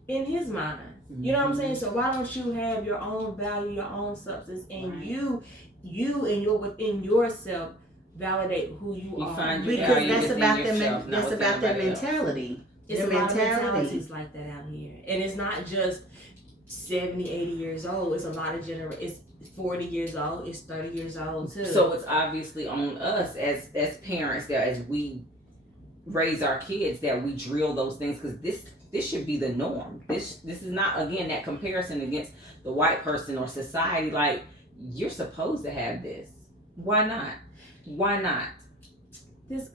in his mind. You know what I'm saying? So why don't you have your own value, your own substance, and Right. you and your within yourself validate who you You are. find your Because value that's within about yourself, their not that's within about their everybody else. mentality. It's Their a lot of mentality. mentalities like that out here. And it's not just 70, 80 years old. It's a lot of it's 40 years old. It's 30 years old too. So it's obviously on us as parents that as we raise our kids that we drill those things, because this should be the norm. This is not, again, that comparison against the white person or society. Like, you're supposed to have this. Why not? Why not? This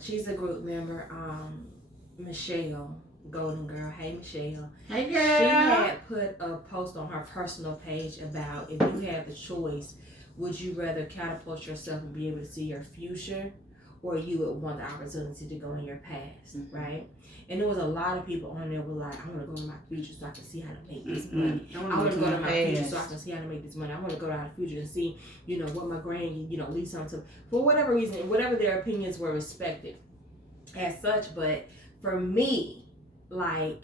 she's a group member, Michelle, Golden Girl. Hey Michelle. Hey She girl. had put a post on her personal page about, if you had the choice, would you rather catapult yourself and be able to see your future, or you would want the opportunity to go in your past, right? And there was a lot of people on there were like, I want to go to my future so I can see how to make this money. I want to go to my future so I can see how to make this money. I want to go to my future and see, you know, what my grand, you know, leave something to, for whatever reason, whatever their opinions were respected as such. But for me, like,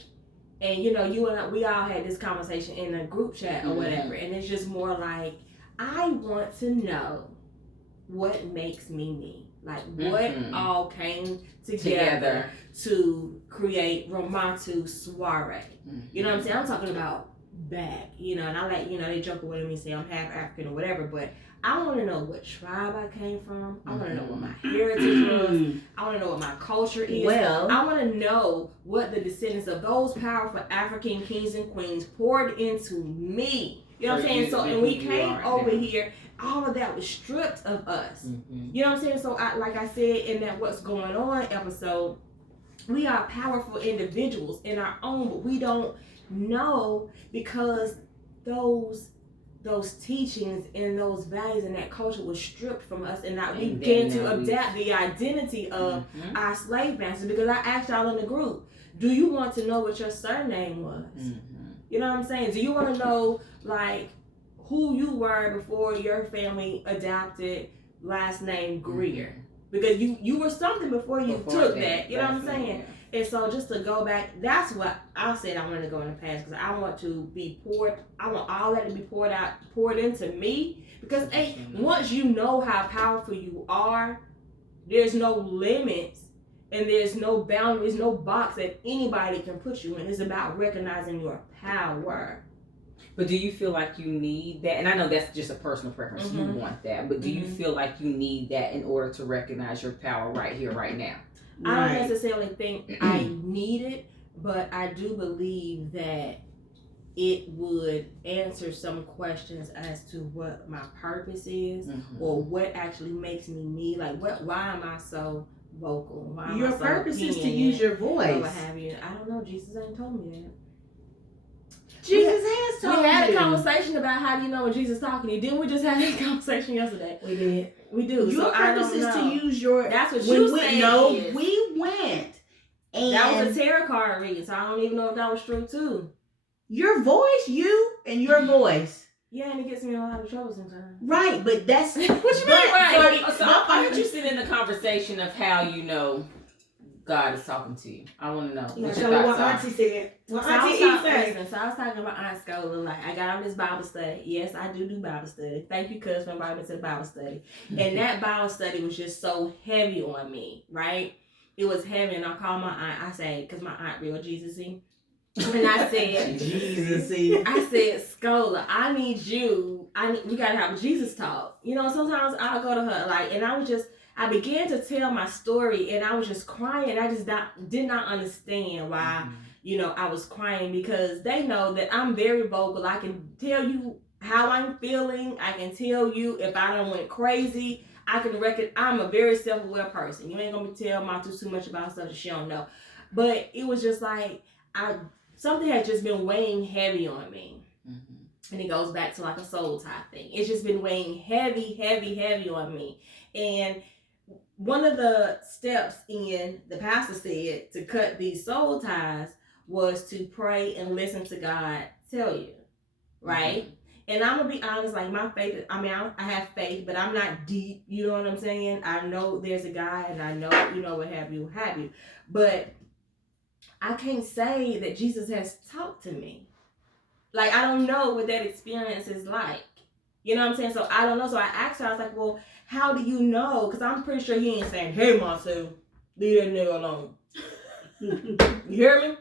and you know, you and I, we all had this conversation in a group chat or whatever, and it's just more like, I want to know what makes me me. Like, what all came together to create Romatu Soiree. You know what I'm saying? I'm talking about back, you know, and I like, you know, they joke with me and say I'm half African or whatever, but I want to know what tribe I came from. I want to know what my heritage was. I want to know what my culture is. Well, I want to know what the descendants of those powerful African kings and queens poured into me. You know what I'm saying? So, and we came over here, all of that was stripped of us. You know what I'm saying? So, like I said in that What's Going On episode, we are powerful individuals in our own, but we don't know, because those teachings and those values and that culture was stripped from us, and now we began to adapt the identity of our slave masters. Because I asked y'all in the group, do you want to know what your surname was? You know what I'm saying? Do you want to know, like, who you were before your family adopted last name Greer? Because you were something before you took that. You know what I'm saying? And so just to go back, that's what I said I wanted to go in the past, because I want to be I want all that to be poured into me. Because once you know how powerful you are, there's no limits and there's no boundaries, no box that anybody can put you in. It's about recognizing your power. But do you feel like you need that? And I know that's just a personal preference. You want that. But do you feel like you need that in order to recognize your power right here, right now? I don't necessarily think I need it, but I do believe that it would answer some questions as to what my purpose is, or what actually makes me me. Like, why am I so vocal? Why am Your I so purpose is to use your voice. What have you? I don't know. Jesus ain't told me that. Jesus has told you. We had a conversation about how do you know when Jesus talking to you. Didn't we just have that conversation yesterday? We did. We do. Your so purpose is to use your. That's what you said. No, is. we went. And that was a tarot card reading, so I don't even know if that was true too. Your voice, you and your voice. Yeah, and it gets me in a lot of trouble sometimes. Right, but that's what you mean, right? So I'm interested in the conversation of how you know God is talking to you. I want to know. You tell me what Auntie said. What Auntie said. So I was talking about Aunt Scola. Like, I got on this Bible study. Yes, I do Bible study. Thank you, cuz, for inviting me to the Bible study. And that Bible study was just so heavy on me, right? It was heavy, and I called my aunt. I said, because my aunt real Jesus-y. And I said, Jesus-y. I said, Scola, I need you. We gotta have a Jesus talk. You know, sometimes I'll go to her, like, and I began to tell my story, and I was just crying. I just did not understand why, you know, I was crying, because they know that I'm very vocal. I can tell you how I'm feeling. I can tell you if I done went crazy. I can reckon I'm a very self-aware person. You ain't gonna tell Matu too much about stuff that she don't know. But it was just like, something has just been weighing heavy on me. And it goes back to like a soul tie thing. It's just been weighing heavy on me. And one of the steps the pastor said to cut these soul ties was to pray and listen to God tell you, right? And I'm gonna be honest, like my faith, I mean, I have faith, but I'm not deep, you know what I'm saying? I know there's a God, and I know, you know, what have you. But I can't say that Jesus has talked to me. Like, I don't know what that experience is like. You know what I'm saying? So I don't know. So I asked her, I was like, well, how do you know? Because I'm pretty sure he ain't saying, hey, Marcel, leave that nigga alone. You hear me?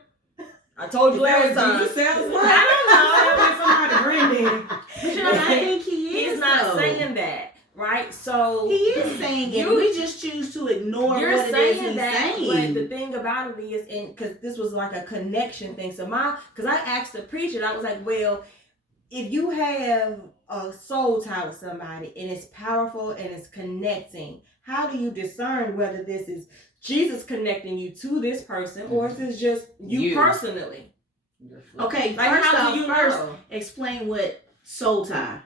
I told you last time. Jesus sounds like. I don't know. Somebody granddaddy. But you know, I think he's not saying that. Right, so he is saying it. We just choose to ignore what it is he's saying. But the thing about it is, and because this was like a connection thing. So because I asked the preacher, I was like, well, if you have a soul tie with somebody and it's powerful and it's connecting, how do you discern whether this is Jesus connecting you to this person or if it's just you personally? Okay, like how do you know? Explain what soul tie.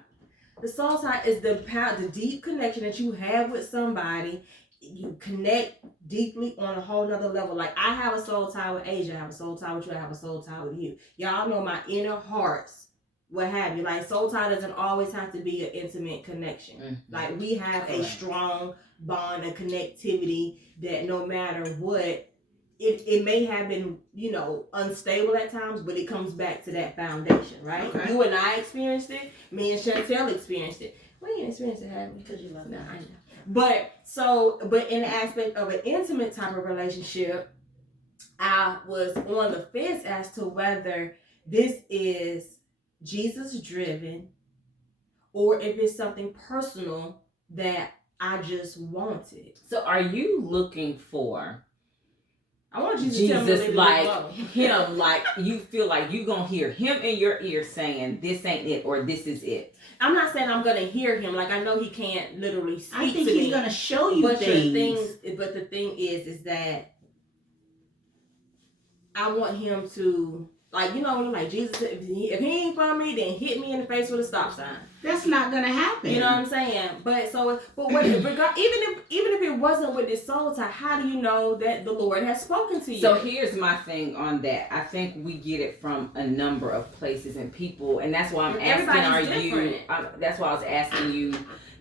The soul tie is the deep connection that you have with somebody. You connect deeply on a whole nother level. Like, I have a soul tie with Asia. I have a soul tie with you. I have a soul tie with you. Y'all know my inner hearts, what have you. Like, soul tie doesn't always have to be an intimate connection. Like, we have a strong bond of connectivity that no matter what, it may have been, you know, unstable at times, but it comes back to that foundation, right? Okay. You and I experienced it. Me and Chantel experienced it. We didn't experience it, have we? Because you love me. I know. But in the aspect of an intimate type of relationship, I was on the fence as to whether this is Jesus driven or if it's something personal that I just wanted. So are you looking for I want you to Jesus, tell me like him, like you feel like you gonna hear him in your ear saying, this ain't it, or this is it. I'm not saying I'm gonna hear him. Like, I know he can't literally speak to me. I think he's gonna show you things. But the thing is that I want him to, like, you know, like Jesus, if he ain't for me, then hit me in the face with a stop sign. That's not gonna happen. You know what I'm saying? But what, even if it wasn't with this soul tie, how do you know that the Lord has spoken to you? So here's my thing on that. I think we get it from a number of places and people, and that's why I'm asking. That's why I was asking you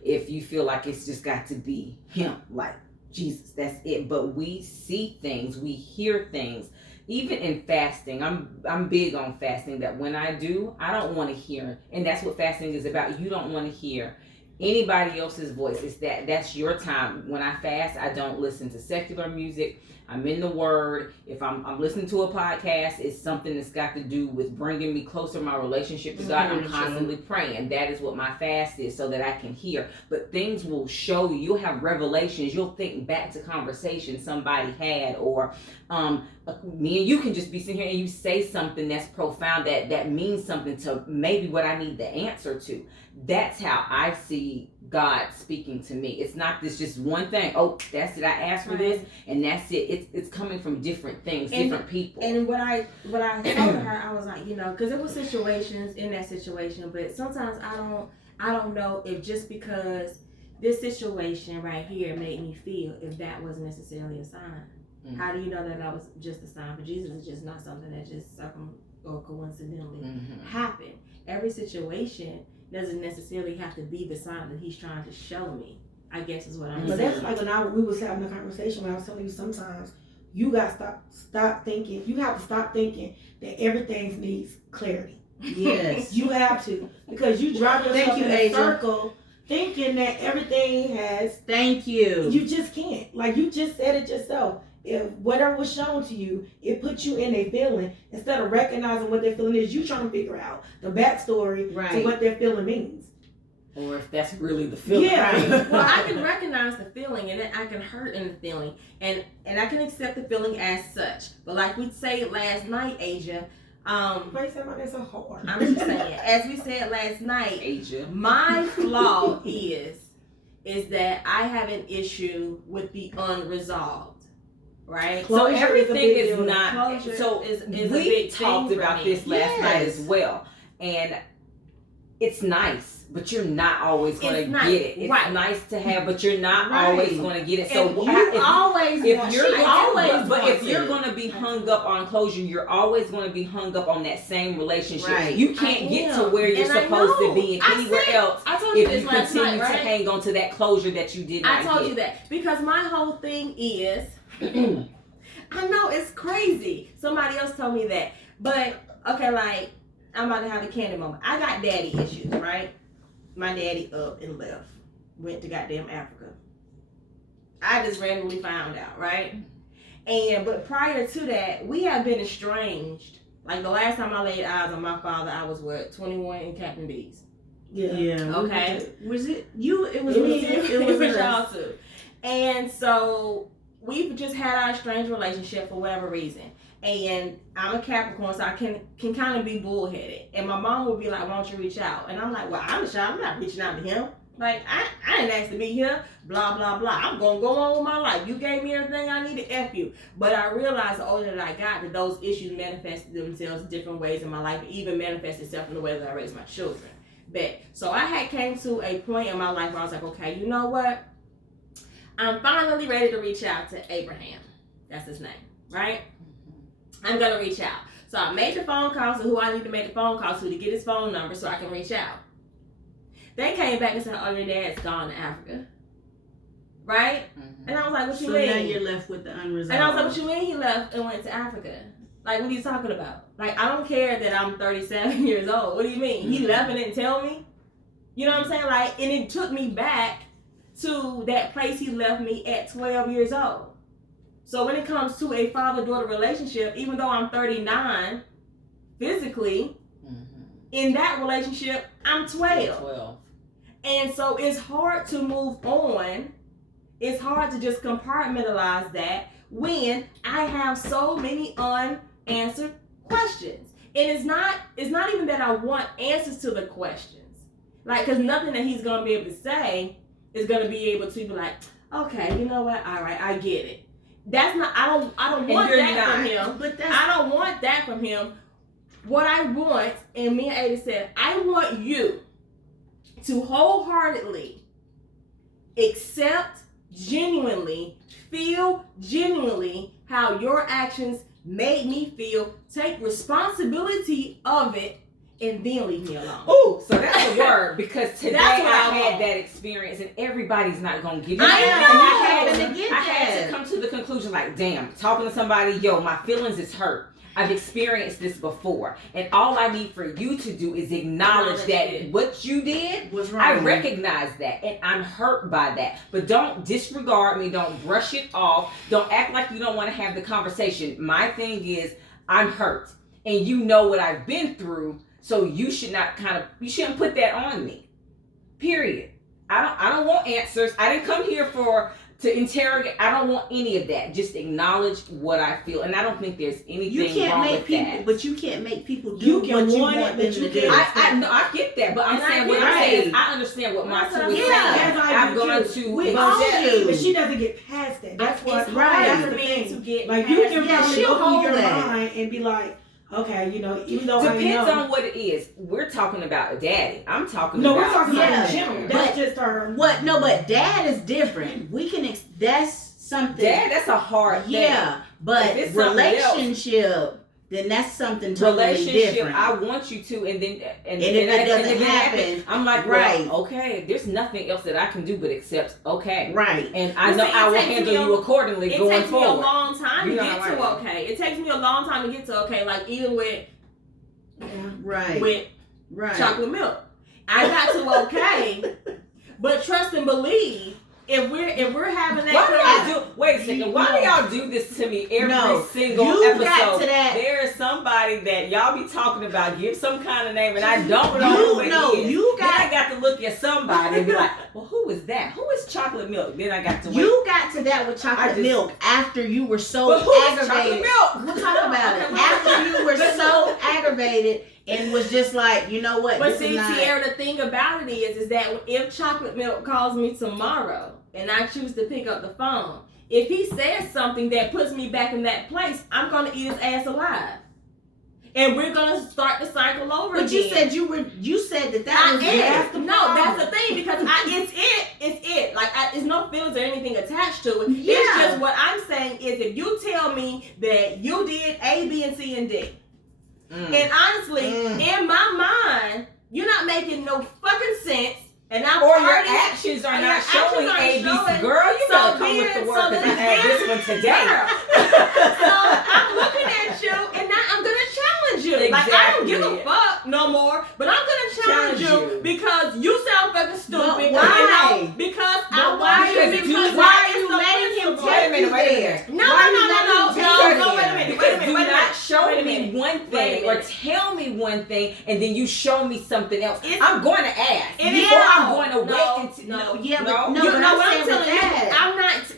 if you feel like it's just got to be him, like Jesus. That's it. But we see things, we hear things. Even in fasting, I'm big on fasting, that when I do, I don't want to hear. And that's what fasting is about. You don't want to hear anybody else's voice. That's your time. When I fast, I don't listen to secular music. I'm in the Word. If I'm listening to a podcast, it's something that's got to do with bringing me closer to my relationship to God. I'm constantly praying. That is what my fast is, so that I can hear. But things will show you. You'll have revelations. You'll think back to conversations somebody had, or me and you can just be sitting here and you say something that's profound, that means something to maybe what I need the answer to. That's how I see God speaking to me. It's not this just one thing. Oh, that's it. I asked for this, and that's it. It's coming from different things, different people. And what I told her, I was like, because there were situations in that situation, but sometimes I don't know if just because this situation right here made me feel, if that wasn't necessarily a sign. Mm-hmm. How do you know that was just a sign? For Jesus, it's just not something that just or coincidentally happened. Every situation doesn't necessarily have to be the sign that he's trying to show me, I guess is what I'm saying. But that's like when we was having a conversation when I was telling you sometimes you got to stop thinking. You have to stop thinking that everything needs clarity. Yes. You have to, because you drive yourself in a circle thinking that everything has. Thank you. You just can't. Like you just said it yourself. If whatever was shown to you, it puts you in a feeling. Instead of recognizing what that feeling is, you trying to figure out the backstory to what that feeling means. Or if that's really the feeling. Yeah. Right? Well, I can recognize the feeling, and then I can hurt in the feeling, and I can accept the feeling as such. But like we said last night, Asia. Why you say my name so hard? I'm just saying, as we said last night, Asia. My flaw is that I have an issue with the unresolved. Right, so everything is not. Closure so is we talked about this last night as well, and it's nice, but you're not always going to get it. It's nice to have, but you're not always going to get it. So if you're going to be hung up on closure, you're always going to be hung up on that same relationship. Right. You can't get to where you're supposed to be anywhere else if you continue to hang on to that closure that you did not get. I told you that because my whole thing is. I know it's crazy. Somebody else told me that. But, okay, like, I'm about to have a candy moment. I got daddy issues, right? My daddy up and left. Went to goddamn Africa. I just randomly found out, right? But prior to that, we have been estranged. Like, the last time I laid eyes on my father, I was, 21 in Captain B's. Yeah. Okay. Was it you? It was me. It was y'all too. And so we've just had our strange relationship for whatever reason. And I'm a Capricorn, so I can kind of be bullheaded. And my mom would be like, why don't you reach out? And I'm like, well, I'm not reaching out to him. Like, I didn't ask to be here, blah, blah, blah. I'm going to go on with my life. You gave me everything I needed, F you. But I realized the older that I got that those issues manifested themselves different ways in my life, even manifested itself in the way that I raised my children. So I had came to a point in my life where I was like, okay, you know what? I'm finally ready to reach out to Abraham. That's his name, right? I'm going to reach out. So I made the phone calls to who I need to make the phone calls to get his phone number so I can reach out. They came back and said, oh, your dad's gone to Africa. Right? Mm-hmm. And I was like, what you mean? So now you're left with the unresolved. And I was like, what you mean he left and went to Africa? Like, what are you talking about? Like, I don't care that I'm 37 years old. What do you mean? Mm-hmm. He left and didn't tell me? You know what I'm saying? Like, and it took me back to that place he left me at 12 years old. So when it comes to a father-daughter relationship, even though I'm 39 physically, in that relationship, I'm 12. And so it's hard to move on. It's hard to just compartmentalize that when I have so many unanswered questions. And it's not even that I want answers to the questions. Like, because nothing that he's going to be able to say is going to be able to be like, okay, you know what? All right, I get it. That's not, I don't want that from him. But I don't want that from him. What I want, and me and Ada said, I want you to wholeheartedly accept genuinely, feel genuinely how your actions made me feel, take responsibility of it, and then leave me alone. Ooh, so that's a word, because today I had that experience, and everybody's not going to give you that. I had to come to the conclusion, like, damn, talking to somebody, yo, my feelings is hurt. I've experienced this before. And all I need for you to do is acknowledge that what you did was wrong. I recognize that and I'm hurt by that. But don't disregard me. Don't brush it off. Don't act like you don't want to have the conversation. My thing is, I'm hurt. And you know what I've been through. So you should not you shouldn't put that on me. Period. I don't want answers. I didn't come here to interrogate. I don't want any of that. Just acknowledge what I feel. And I don't think there's anything wrong with that. But you can't make people do what you want them to do. I get that, but I'm saying what I'm saying is I understand what my two is saying. I'm going to but she doesn't get past that. That's what right. That's the thing. To get like you can probably open your mind and be like, okay, you know, even though depends on what it is. We're talking about daddy. I'm talking about. No, we're talking about in general. That's just her. What? No, but dad is different. We can. That's something. Dad, that's a hard thing. Yeah, but relationship, then that's something totally different. I want you to, and if it doesn't happen, I'm like, right, well, okay. There's nothing else that I can do but accept. Okay, right, and I know I will handle you accordingly going forward. It takes me a long time to get to okay. It takes me a long time to get to okay. Like even with chocolate milk, I got to okay. But trust and believe. If we're having that, wait a second. Why do y'all do this to me every single episode? Got to that. There is somebody that y'all be talking about, give some kind of name, and I don't know who it is. Then I got to look at somebody and be like, well, who is that? Who is chocolate milk? Then I got to. You got to that with chocolate milk after you were so aggravated. We'll talk about it. After you were so aggravated. And was just like, you know what? But see, Tiara, the thing about it is that if chocolate milk calls me tomorrow and I choose to pick up the phone, if he says something that puts me back in that place, I'm gonna eat his ass alive, and we're gonna start the cycle over again. But you said you said that was it. No, that's the thing because it's it. Like it's no feelings or anything attached to it. Yeah. It's just what I'm saying is if you tell me that you did A, B, and C, and D. And honestly, in my mind, you're not making no fucking sense. And your actions are not showing ABC. Girl, you better come with the word because I had this one today. So I'm looking at you and now I'm going to challenge you. Exactly. Like, I don't give a fuck no more, but I'm going to challenge you because you sound fucking stupid. Why? Because why are you letting him take you there? No, wait a minute. Do not show me one thing or tell me one thing and then you show me something else. I'm going to ask. I'm going to wait until I'm telling you,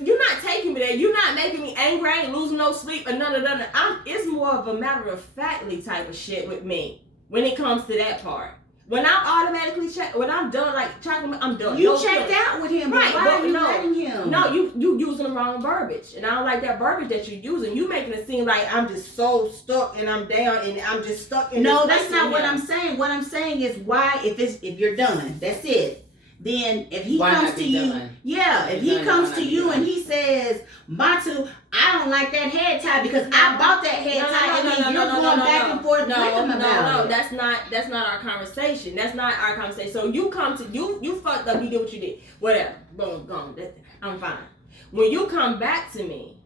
you're not taking me there. You're not making me angry. I ain't losing no sleep or none of that. It's more of a matter of factly type of shit with me when it comes to that part. When I'm automatically when I'm done, like chocolate, I'm done. You checked out with him, right? Why are you letting him? No, you using the wrong verbiage, and I don't like that verbiage that you're using. You making it seem like I'm just so stuck and I'm down and I'm just stuck in. No, that's not what I'm saying. What I'm saying is why if you're done, that's it. Then if he comes to you, if he comes to you and he says, Matu, I don't like that head tie because I bought that head tie and then you're going back and forth with him about it. That's not our conversation. That's not our conversation. So you come to you fucked up, you did what you did. Whatever. Boom, gone. I'm fine. When you come back to me,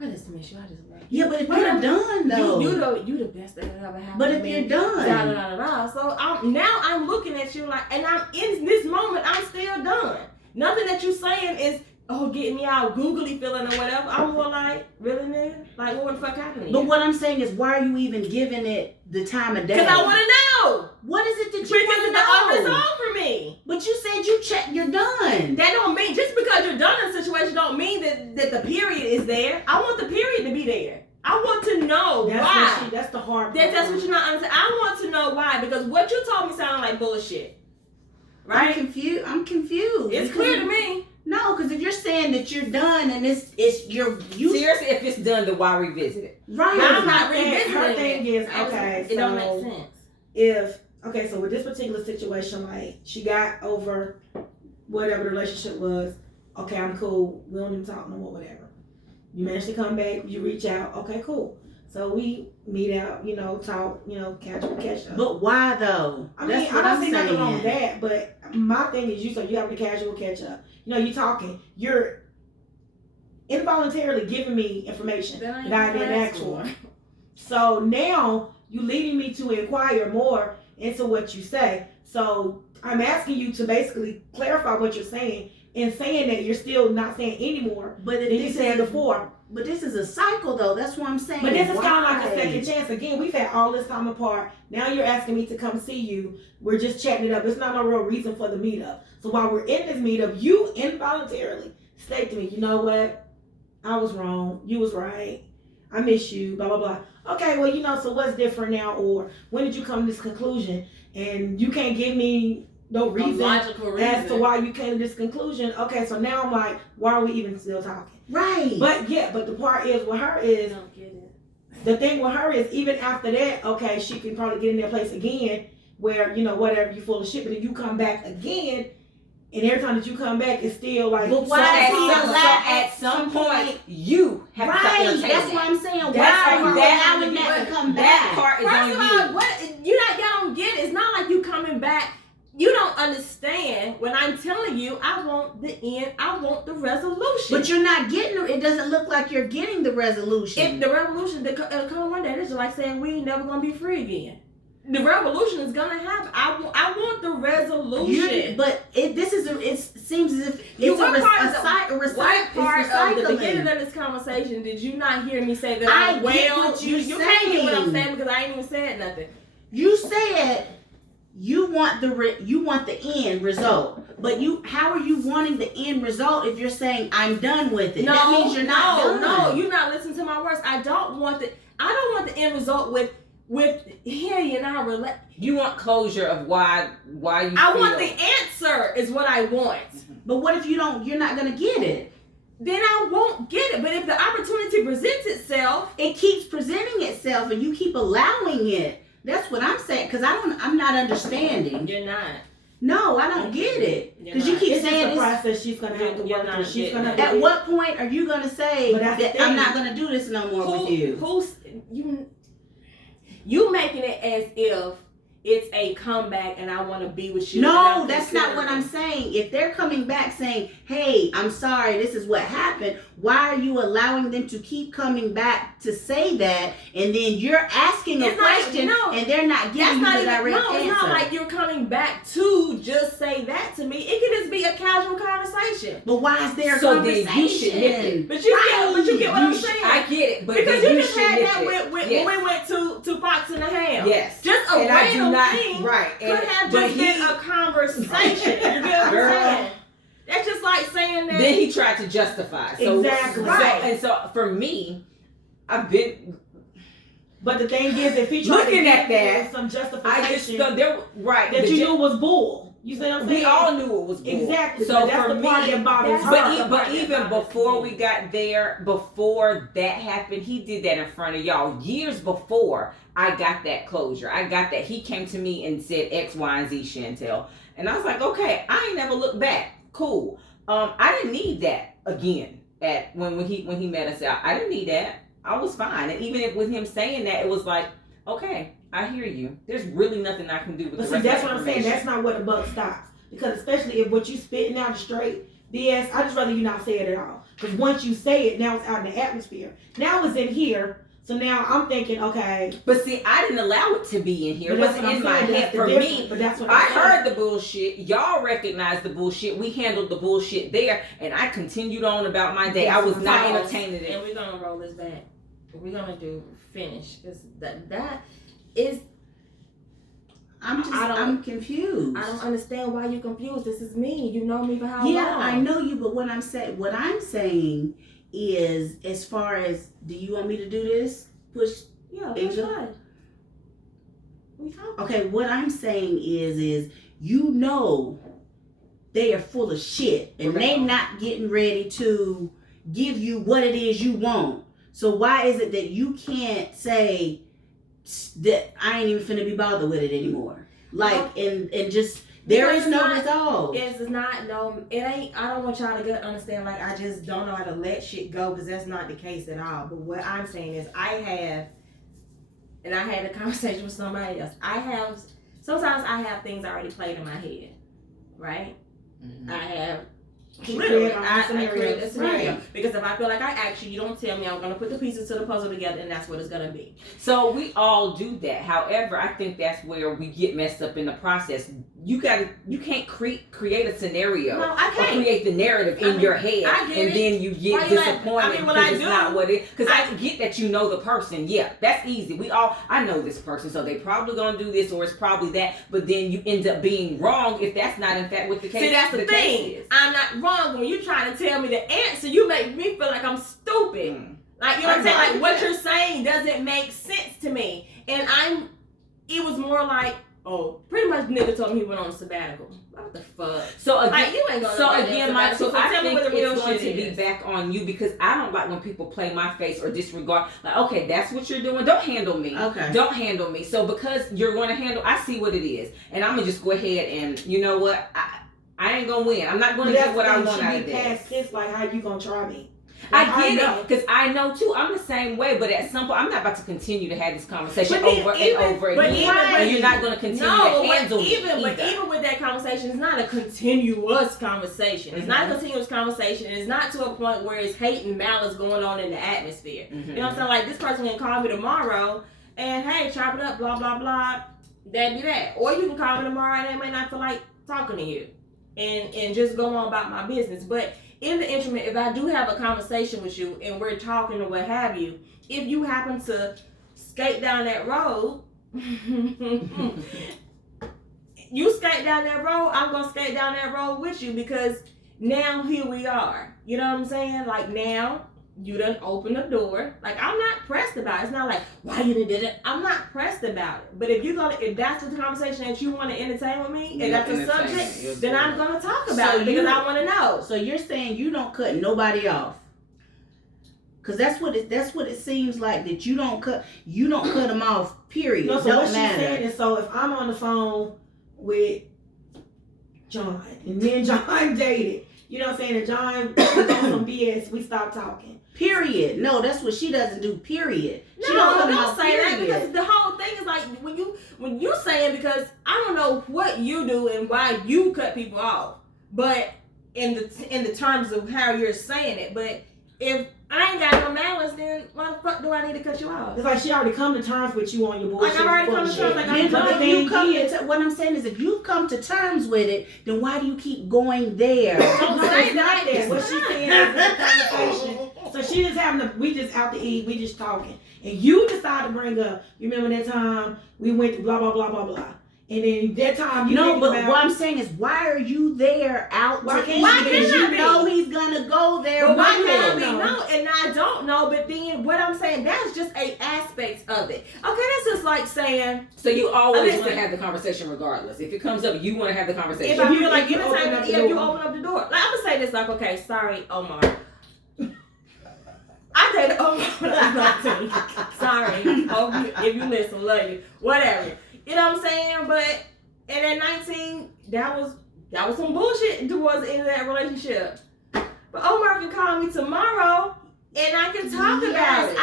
I just miss you. I just love you. Yeah, but if you're done though, you the best that ever happened. But if you're done, so I'm looking at you like, and I'm in this moment. I'm still done. Nothing that you saying is getting me all googly feeling or whatever. I'm more like, really, nigga? Like, what the fuck happened? But what I'm saying is, why are you even giving it the time of day? Because I want to know. What is it that you want to know? Because the offer's on for me. But you said you're done. That don't mean, just because you're done in a situation don't mean that the period is there. I want the period to be there. I want to know why. That's the hard part. That's what you're not understanding. I want to know why, because what you told me sounded like bullshit. Right? I'm confused. It's clear to me. No, because if you're saying that you're done and you seriously, if it's done, then why revisit it? Right. I'm not revisiting it. Her thing is, okay, it don't make sense. So with this particular situation, like she got over whatever the relationship was. Okay, I'm cool. We don't even talk no more. Whatever. You manage to come back. You reach out. Okay, cool. So we meet out. Talk. Catch up. But why though? I don't see nothing wrong with that. But my thing is, you have the casual catch up. You talking. involuntarily giving me information That that I ain't didn't ask for. So now you leading me to inquire more into what you say. So I'm asking you to basically clarify what you're saying and saying that you're still not saying anymore But than you said before. But this is a cycle, though. That's what I'm saying. But this is kind of like a Why? second chance. Again, we've had all this time apart. Now you're asking me to come see you. We're just chatting it up. It's not no real reason for the meetup. So while we're in this meetup, you involuntarily state to me, you know what? I was wrong. You was right. I miss you. Blah, blah, blah. Okay, well, so what's different now? Or when did you come to this conclusion? And you can't give me no reason logical reason as to why you came to this conclusion. Okay, so now I'm like, why are we even still talking? Right. But the part is with her is, I don't get it. the thing with her is, even after that, okay, she can probably get in that place again where, whatever, you full of shit, but then you come back again, and every time that you come back, it's still like, But why at some point, you have to stop right, entertaining that's what that. I'm saying. That's Why are you that- allowing that to come That back? part is First on of you. all, y'all don't get it. It's not like you coming back. You don't understand when I'm telling you I want the end, I want the resolution. But you're not getting it. It doesn't look like you're getting the resolution. If the revolution that come one day, it's just like saying we ain't never gonna be free again. The revolution is gonna happen. I want the resolution. It seems as if You it's what part of the recycling. beginning of this conversation did you not hear me say that? I get what you're you can't hear what I'm saying. saying because I ain't even said nothing. You said you want the end result, but how are you wanting the end result if you're saying I'm done with it? That means you're not done. No, you're not listening to my words. I don't want the end result with Harry and I relate. You want closure of why you I feel. want the answer is what I want. But what if you're not gonna get it? Then I won't get it. But if the opportunity presents itself, It keeps presenting itself, and you keep allowing it. That's what I'm saying. Because I'm not understanding. you're not. No, I don't get it. You're Because you not. keep it's just saying a it's. process she's going to have to You're work not through. She's getting going to it. have At to what point are you gonna say But that's the that I'm thing. not gonna do this no more with you? You making it as if it's a comeback and I want to be with you. No, and that's not what I'm saying. If they're coming back saying, "Hey, I'm sorry, this is what happened," why are you allowing them to keep coming back to say that? And then you're asking a It's not- question, no, and they're not That's giving you not the even, direct no, answer. it's not like you're coming back to just say that to me. It could just be a casual conversation. But why is there a So then conversation? you should nip it. But you get what I'm saying. I get it, but Because then you you just should had nip that it. when Yes. we went to Fox and the Ham. Yes. Just a And I do random not thing right. could And, have but just been a conversation. You get what I'm Girl. saying? That's just like saying that. then he tried to justify. So, Exactly. Right. And so for me, I've been But the thing is, if he tried Looking to at give you that, some I just justification go there right. that the you ju- knew was bull. You see what I'm saying? we all knew it was bull. Exactly. So but that's for the part me, that bothers her. But even before we got there, before that happened, he did that in front of y'all. Years before I got that closure, I got that. He came to me and said X, Y, and Z, Chantel, and I was like, okay, I ain't never looked back. Cool. I didn't need that again at when he met us out. I didn't need that. I was fine. And even if with him saying that, it was like, okay, I hear you. There's really nothing I can do with But the see, rest that's of what the I'm saying. information. That's not where the buck stops. Because especially if what you spitting out is straight BS, I just rather you not say it at all. Because once you say it, now it's out in the atmosphere. Now it's in here. So now I'm thinking, okay. But see, I didn't allow it to be in here. It But that's wasn't what in I'm my saying. head. That's the For difference. me, But that's what I I'm saying. heard the bullshit. Y'all recognized the bullshit. We handled the bullshit there, and I continued on about my day. I was not Pause. entertaining it. And we're gonna roll this back. We're gonna do finish because that is. I'm confused. I don't understand why you're confused. This is me. You know me for how Yeah, long? I know you, but what I'm saying is, as far as, do you want me to do this? Push. Yeah, Angel? that's fine. We talking. Okay, what I'm saying is you know they are full of shit, and they not getting ready to give you what it is you want. So why is it that you can't say that I ain't even finna be bothered with it anymore? Like, and just there is no resolve. It's not no. It ain't. I don't want y'all to understand. Like I just don't know how to let shit go because that's not the case at all. But what I'm saying is, I had a conversation with somebody else. Sometimes I have things already played in my head, right? Mhm. I have Literally, I create a scenario. Right. Because if I feel like I ask you, you don't tell me, I'm going to put the pieces to the puzzle together, and that's what it's going to be. So we all do that. However, I think that's where we get messed up in the process. You can't create a scenario. No, I can't. Or create the narrative in your head, I get and it. then you get Why you disappointed because it's not what it. Because I get that you know the person. Yeah, that's easy. I know this person, so they probably gonna do this, or it's probably that. But then you end up being wrong if that's not in fact what the case. See, that's the thing. Is. I'm not wrong when you trying to tell me the answer. You make me feel like I'm stupid. Like, you know what I'm saying? Like, what you're saying doesn't make sense to me. And it was more like, oh, pretty much nigga told me he went on a sabbatical. What the fuck? So again, like, you ain't gonna so again, Mike, so I tell me think what the real it's going shit to is. be back on you because I don't like when people play my face or disregard. Like, okay, that's what you're doing. Don't handle me. Okay. Don't handle me. So because you're going to handle, I see what it is, and I'm gonna just go ahead and you know what, I ain't gonna win. I'm not gonna get what I want out of this. Past tense, like how you gonna try me? I get it, because I know too. I'm the same way, but at some point, I'm not about to continue to have this conversation over and over again. And you're not going to continue to handle me. Even with that conversation, it's not a continuous conversation. It's not a continuous conversation. It's not to a point where it's hate and malice going on in the atmosphere. You know what I'm saying? Like, this person can call me tomorrow and hey, chop it up, blah blah blah. That'd be that. Or you can call me tomorrow and they may not feel like talking to you, and just go on about my business, but. In the interim, if I do have a conversation with you and we're talking or what have you, if you happen to skate down that road, you skate down that road, I'm going to skate down that road with you because now here we are. You know what I'm saying? Like now, you done open the door. Like I'm not pressed about it. It's not like, why you did it? I'm not pressed about it. But if that's the conversation that you want to entertain with me, and that's the subject, then I'm going to talk about it because I want to know. So you're saying you don't cut nobody off? Because that's what it seems like, that you don't cut them off, period. No, so don't what matter. she's saying is, so if I'm on the phone with John and me and John dated, you know what I'm saying, and John was on some BS, we stopped talking. Period. No, that's what she doesn't do. Period. No, she don't say that period. because the whole thing is like when you saying, because I don't know what you do and why you cut people off, but in the terms of how you're saying it, but if I ain't got no malice, then why the fuck do I need to cut you off? It's like she already come to terms with you on your bullshit. Like I've already come to terms. Like I'm done. What I'm saying is, if you've come to terms with it, then why do you keep going there? Don't say not there. What she's saying is a conversation. So she just we just out to eat, we just talking. And you decide to bring up, you remember that time we went to blah, blah, blah, blah, blah. And then that time you No, but what I'm saying is, why are you there out to eat? Because you know he's gonna go there. But why can't I be? No, and I don't know. But then what I'm saying, that's just a aspect of it. Okay, that's just like saying. So you always want to have the conversation regardless. If it comes up, you want to have the conversation. If I feel like you open up the door. Like I'm gonna say this, like, okay, sorry, Omar. I dated Omar when I was 19. Sorry, if you listen, love you, whatever. You know what I'm saying? But and at 19, that was some bullshit towards the end of that relationship. But Omar can call me tomorrow and I can talk about it.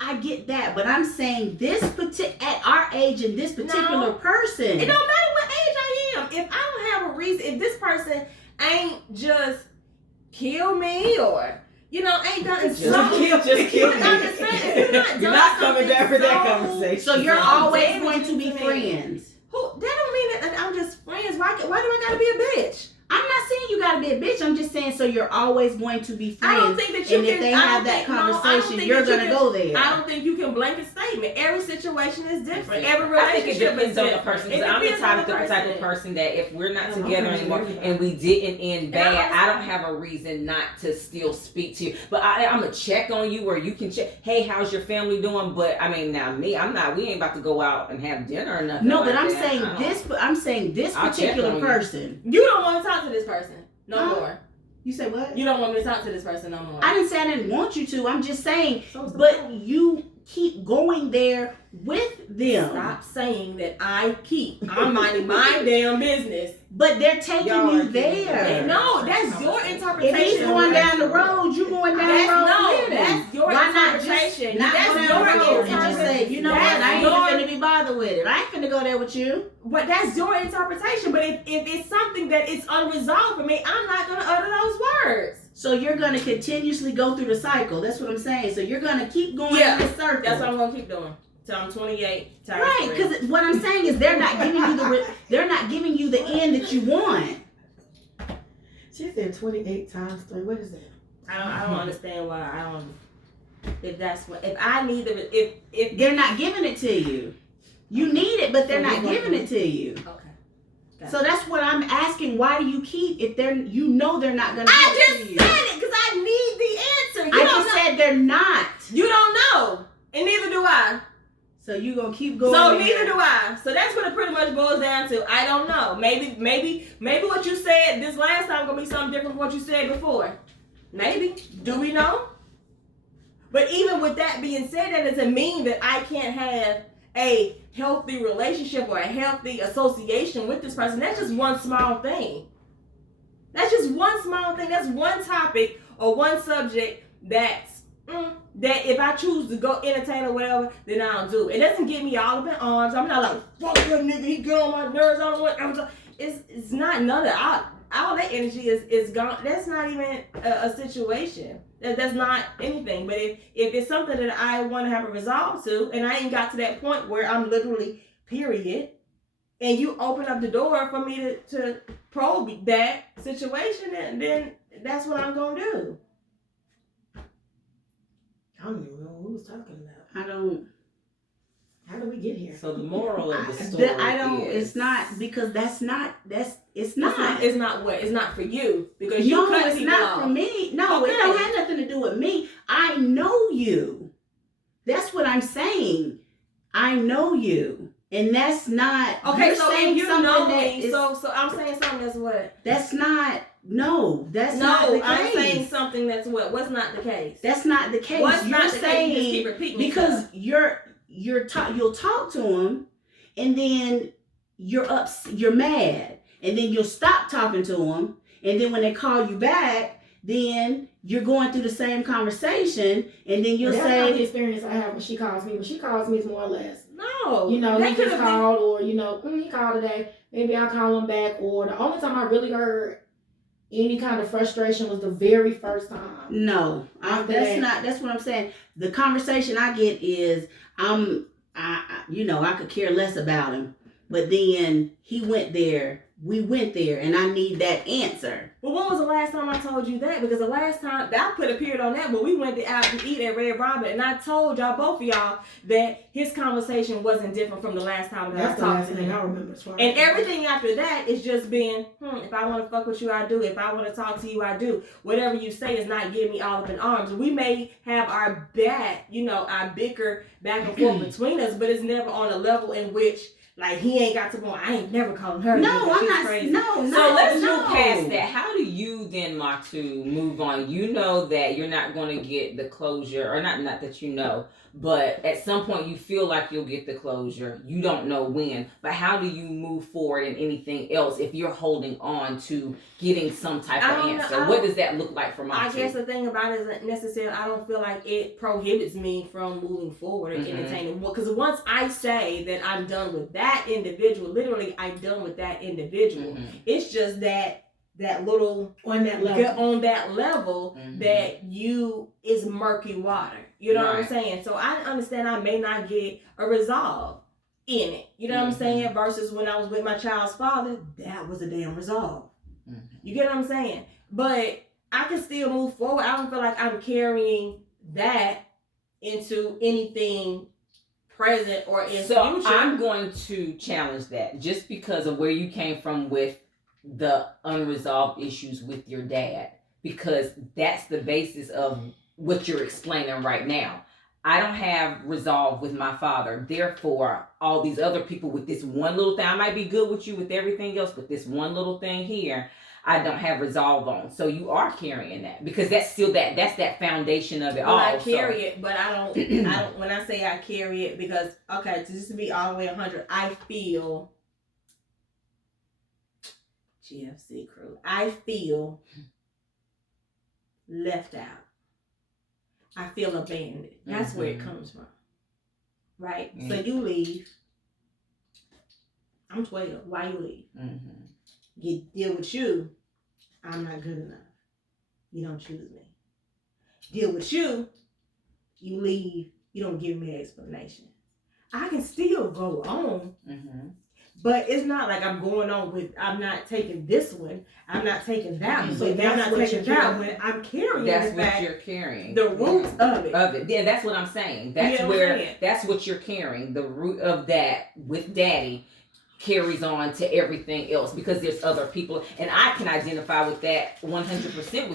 I get that, but I'm saying at our age and this particular person. It don't matter what age I am. If I don't have a reason, if this person ain't just kill me or ain't done just kill me. You're not coming back for that conversation. So you're always going to be friends. That don't mean that I'm just friends. Why do I gotta be a bitch? I'm not saying you gotta be a bitch. I'm just saying, so you're always going to be friends. I don't think that you and can. if they have that conversation, you're gonna go there. I don't think you can blanket statement. Every situation is different. Every relationship is different. is different. On the person. Because I'm the type of person that if we're not together anymore and we didn't end bad, I don't have a reason not to still speak to you. But I'm gonna check on you, or you can check. Hey, how's your family doing? But I mean, now me, I'm not. We ain't about to go out and have dinner or nothing. No, but I'm saying this particular person. You don't want to talk to this person no more. You say what? You don't want me to talk to this person no more. I didn't say I didn't want you to. I'm just saying, but you keep going there with them. Stop saying that I'm minding my damn business. But they're taking you there. No, that's your interpretation. If he's going down the road, you going down the road. No, that's your interpretation. That's your interpretation. Say, you know what? I ain't even finna be bothered with it. I ain't finna go there with you. But that's your interpretation. But if it's something that is unresolved for me, I'm not gonna utter those So you're gonna continuously go through the cycle. That's what I'm saying. So you're gonna keep going in this circle. That's what I'm gonna keep doing till I'm 28. Right, because what I'm saying is they're not giving you the end that you want. She said 28 times 3. What is that? I don't understand why I don't. If that's what, if I need the, if They're not giving it to you. You need it, but they're not giving it to you. Okay. So that's what I'm asking. Why do you keep if they're they're not gonna give it to you? I just said it because I need the answer. I just said they're not. You don't know, and neither do I. So you gonna keep going. So neither do I. So that's what it pretty much boils down to. I don't know. Maybe what you said this last time gonna be something different from what you said before. Maybe. Do we know? But even with that being said, that doesn't mean that I can't have a healthy relationship or a healthy association with this person. That's just one small thing. That's just one small thing. That's one topic or one subject that if I choose to go entertain or whatever, then I'll do. It doesn't get me all up in arms. I'm not like, fuck that nigga, he get on my nerves. I don't want. It's not none of that. All that energy is gone. That's not even a situation. That's not anything. But if it's something that I want to have a resolve to, and I ain't got to that point where I'm literally period, and you open up the door for me to probe that situation, then that's what I'm gonna do. I don't even know what we was talking about. I don't. How did we get here? So the moral of the story is... It's not because it's not. It's not what? It's not for you because you cut it's people not off. for me. No, Okay. it don't have nothing to do with me. I know you. That's what I'm saying. I know you, and that's not. Okay, you're so saying if you something know that me, is- so I'm saying something that's what? That's not. No, that's not the No, case. I'm saying something that's what? What's not the case? That's not the case. What's You're not the saying case? You just keep repeating because yourself. you'll talk to them, and then you're mad, and then you'll stop talking to them, and then when they call you back, then you're going through the same conversation, and then you'll That's not the say, experience I have when she calls me. When she calls me, it's more or less, No, he that could just have called, or he called today. Maybe I'll call him back. Or the only time I really heard any kind of frustration was the very first time. no, that's what I'm saying. The conversation I get is I could care less about him, but then we went there, and I need that answer. Well, when was the last time I told you that? Because the last time, I put a period on that when we went out to eat at Red Robin, and I told both of y'all, that his conversation wasn't different from the last time that I talked to him. I remember. As far And everything after that is just been, if I want to fuck with you, I do. If I want to talk to you, I do. Whatever you say is not getting me all up in arms. We may have our our bicker back and forth between us, but it's never on a level in which, like, he ain't got to go, I ain't never calling her. No, I'm She's not. crazy. No. So let's move past that. How do you then, Matu, move on? You know that you're not going to get the closure, or not that you know, but at some point you feel like you'll get the closure. You don't know when. But how do you move forward in anything else if you're holding on to getting some type of answer? What does that look like for Matu? I guess the thing about it isn't necessarily, I don't feel like it prohibits me from moving forward and entertaining. Because once I say that I'm done with that individual, literally I'm done with that individual. It's just that little on that level, that is murky water. You know what I'm saying? So I understand I may not get a resolve in it. You know what I'm saying? Versus when I was with my child's father, that was a damn resolve. You get what I'm saying? But I can still move forward. I don't feel like I'm carrying that into anything present or in future. I'm going to challenge that just because of where you came from with the unresolved issues with your dad, because that's the basis of what you're explaining right now. I don't have resolve with my father. Therefore, all these other people with this one little thing, I might be good with you with everything else, but this one little thing here, I don't have resolve on. So you are carrying that, because that's still that's that foundation of it all. I carry it, but I don't when I say I carry it, because just to be all the way 100, I feel GFC crew. I feel left out. I feel abandoned. That's where it comes from. Right? So you leave. I'm 12. Why you leave? Deal with you. I'm not good enough. you don't choose me. Deal with you, you leave, you don't give me an explanation. I can still go on, but it's not like I'm going on with, I'm not taking this one, I'm not taking that one, So I'm that's not what taking you're that carrying. one. I'm carrying That's the what fact, you're carrying. the root of it. Yeah, that's what I'm saying. That's You know what I'm where saying? that's what you're carrying. The root of that with daddy carries on to everything else because there's other people, and I can identify with that 100% with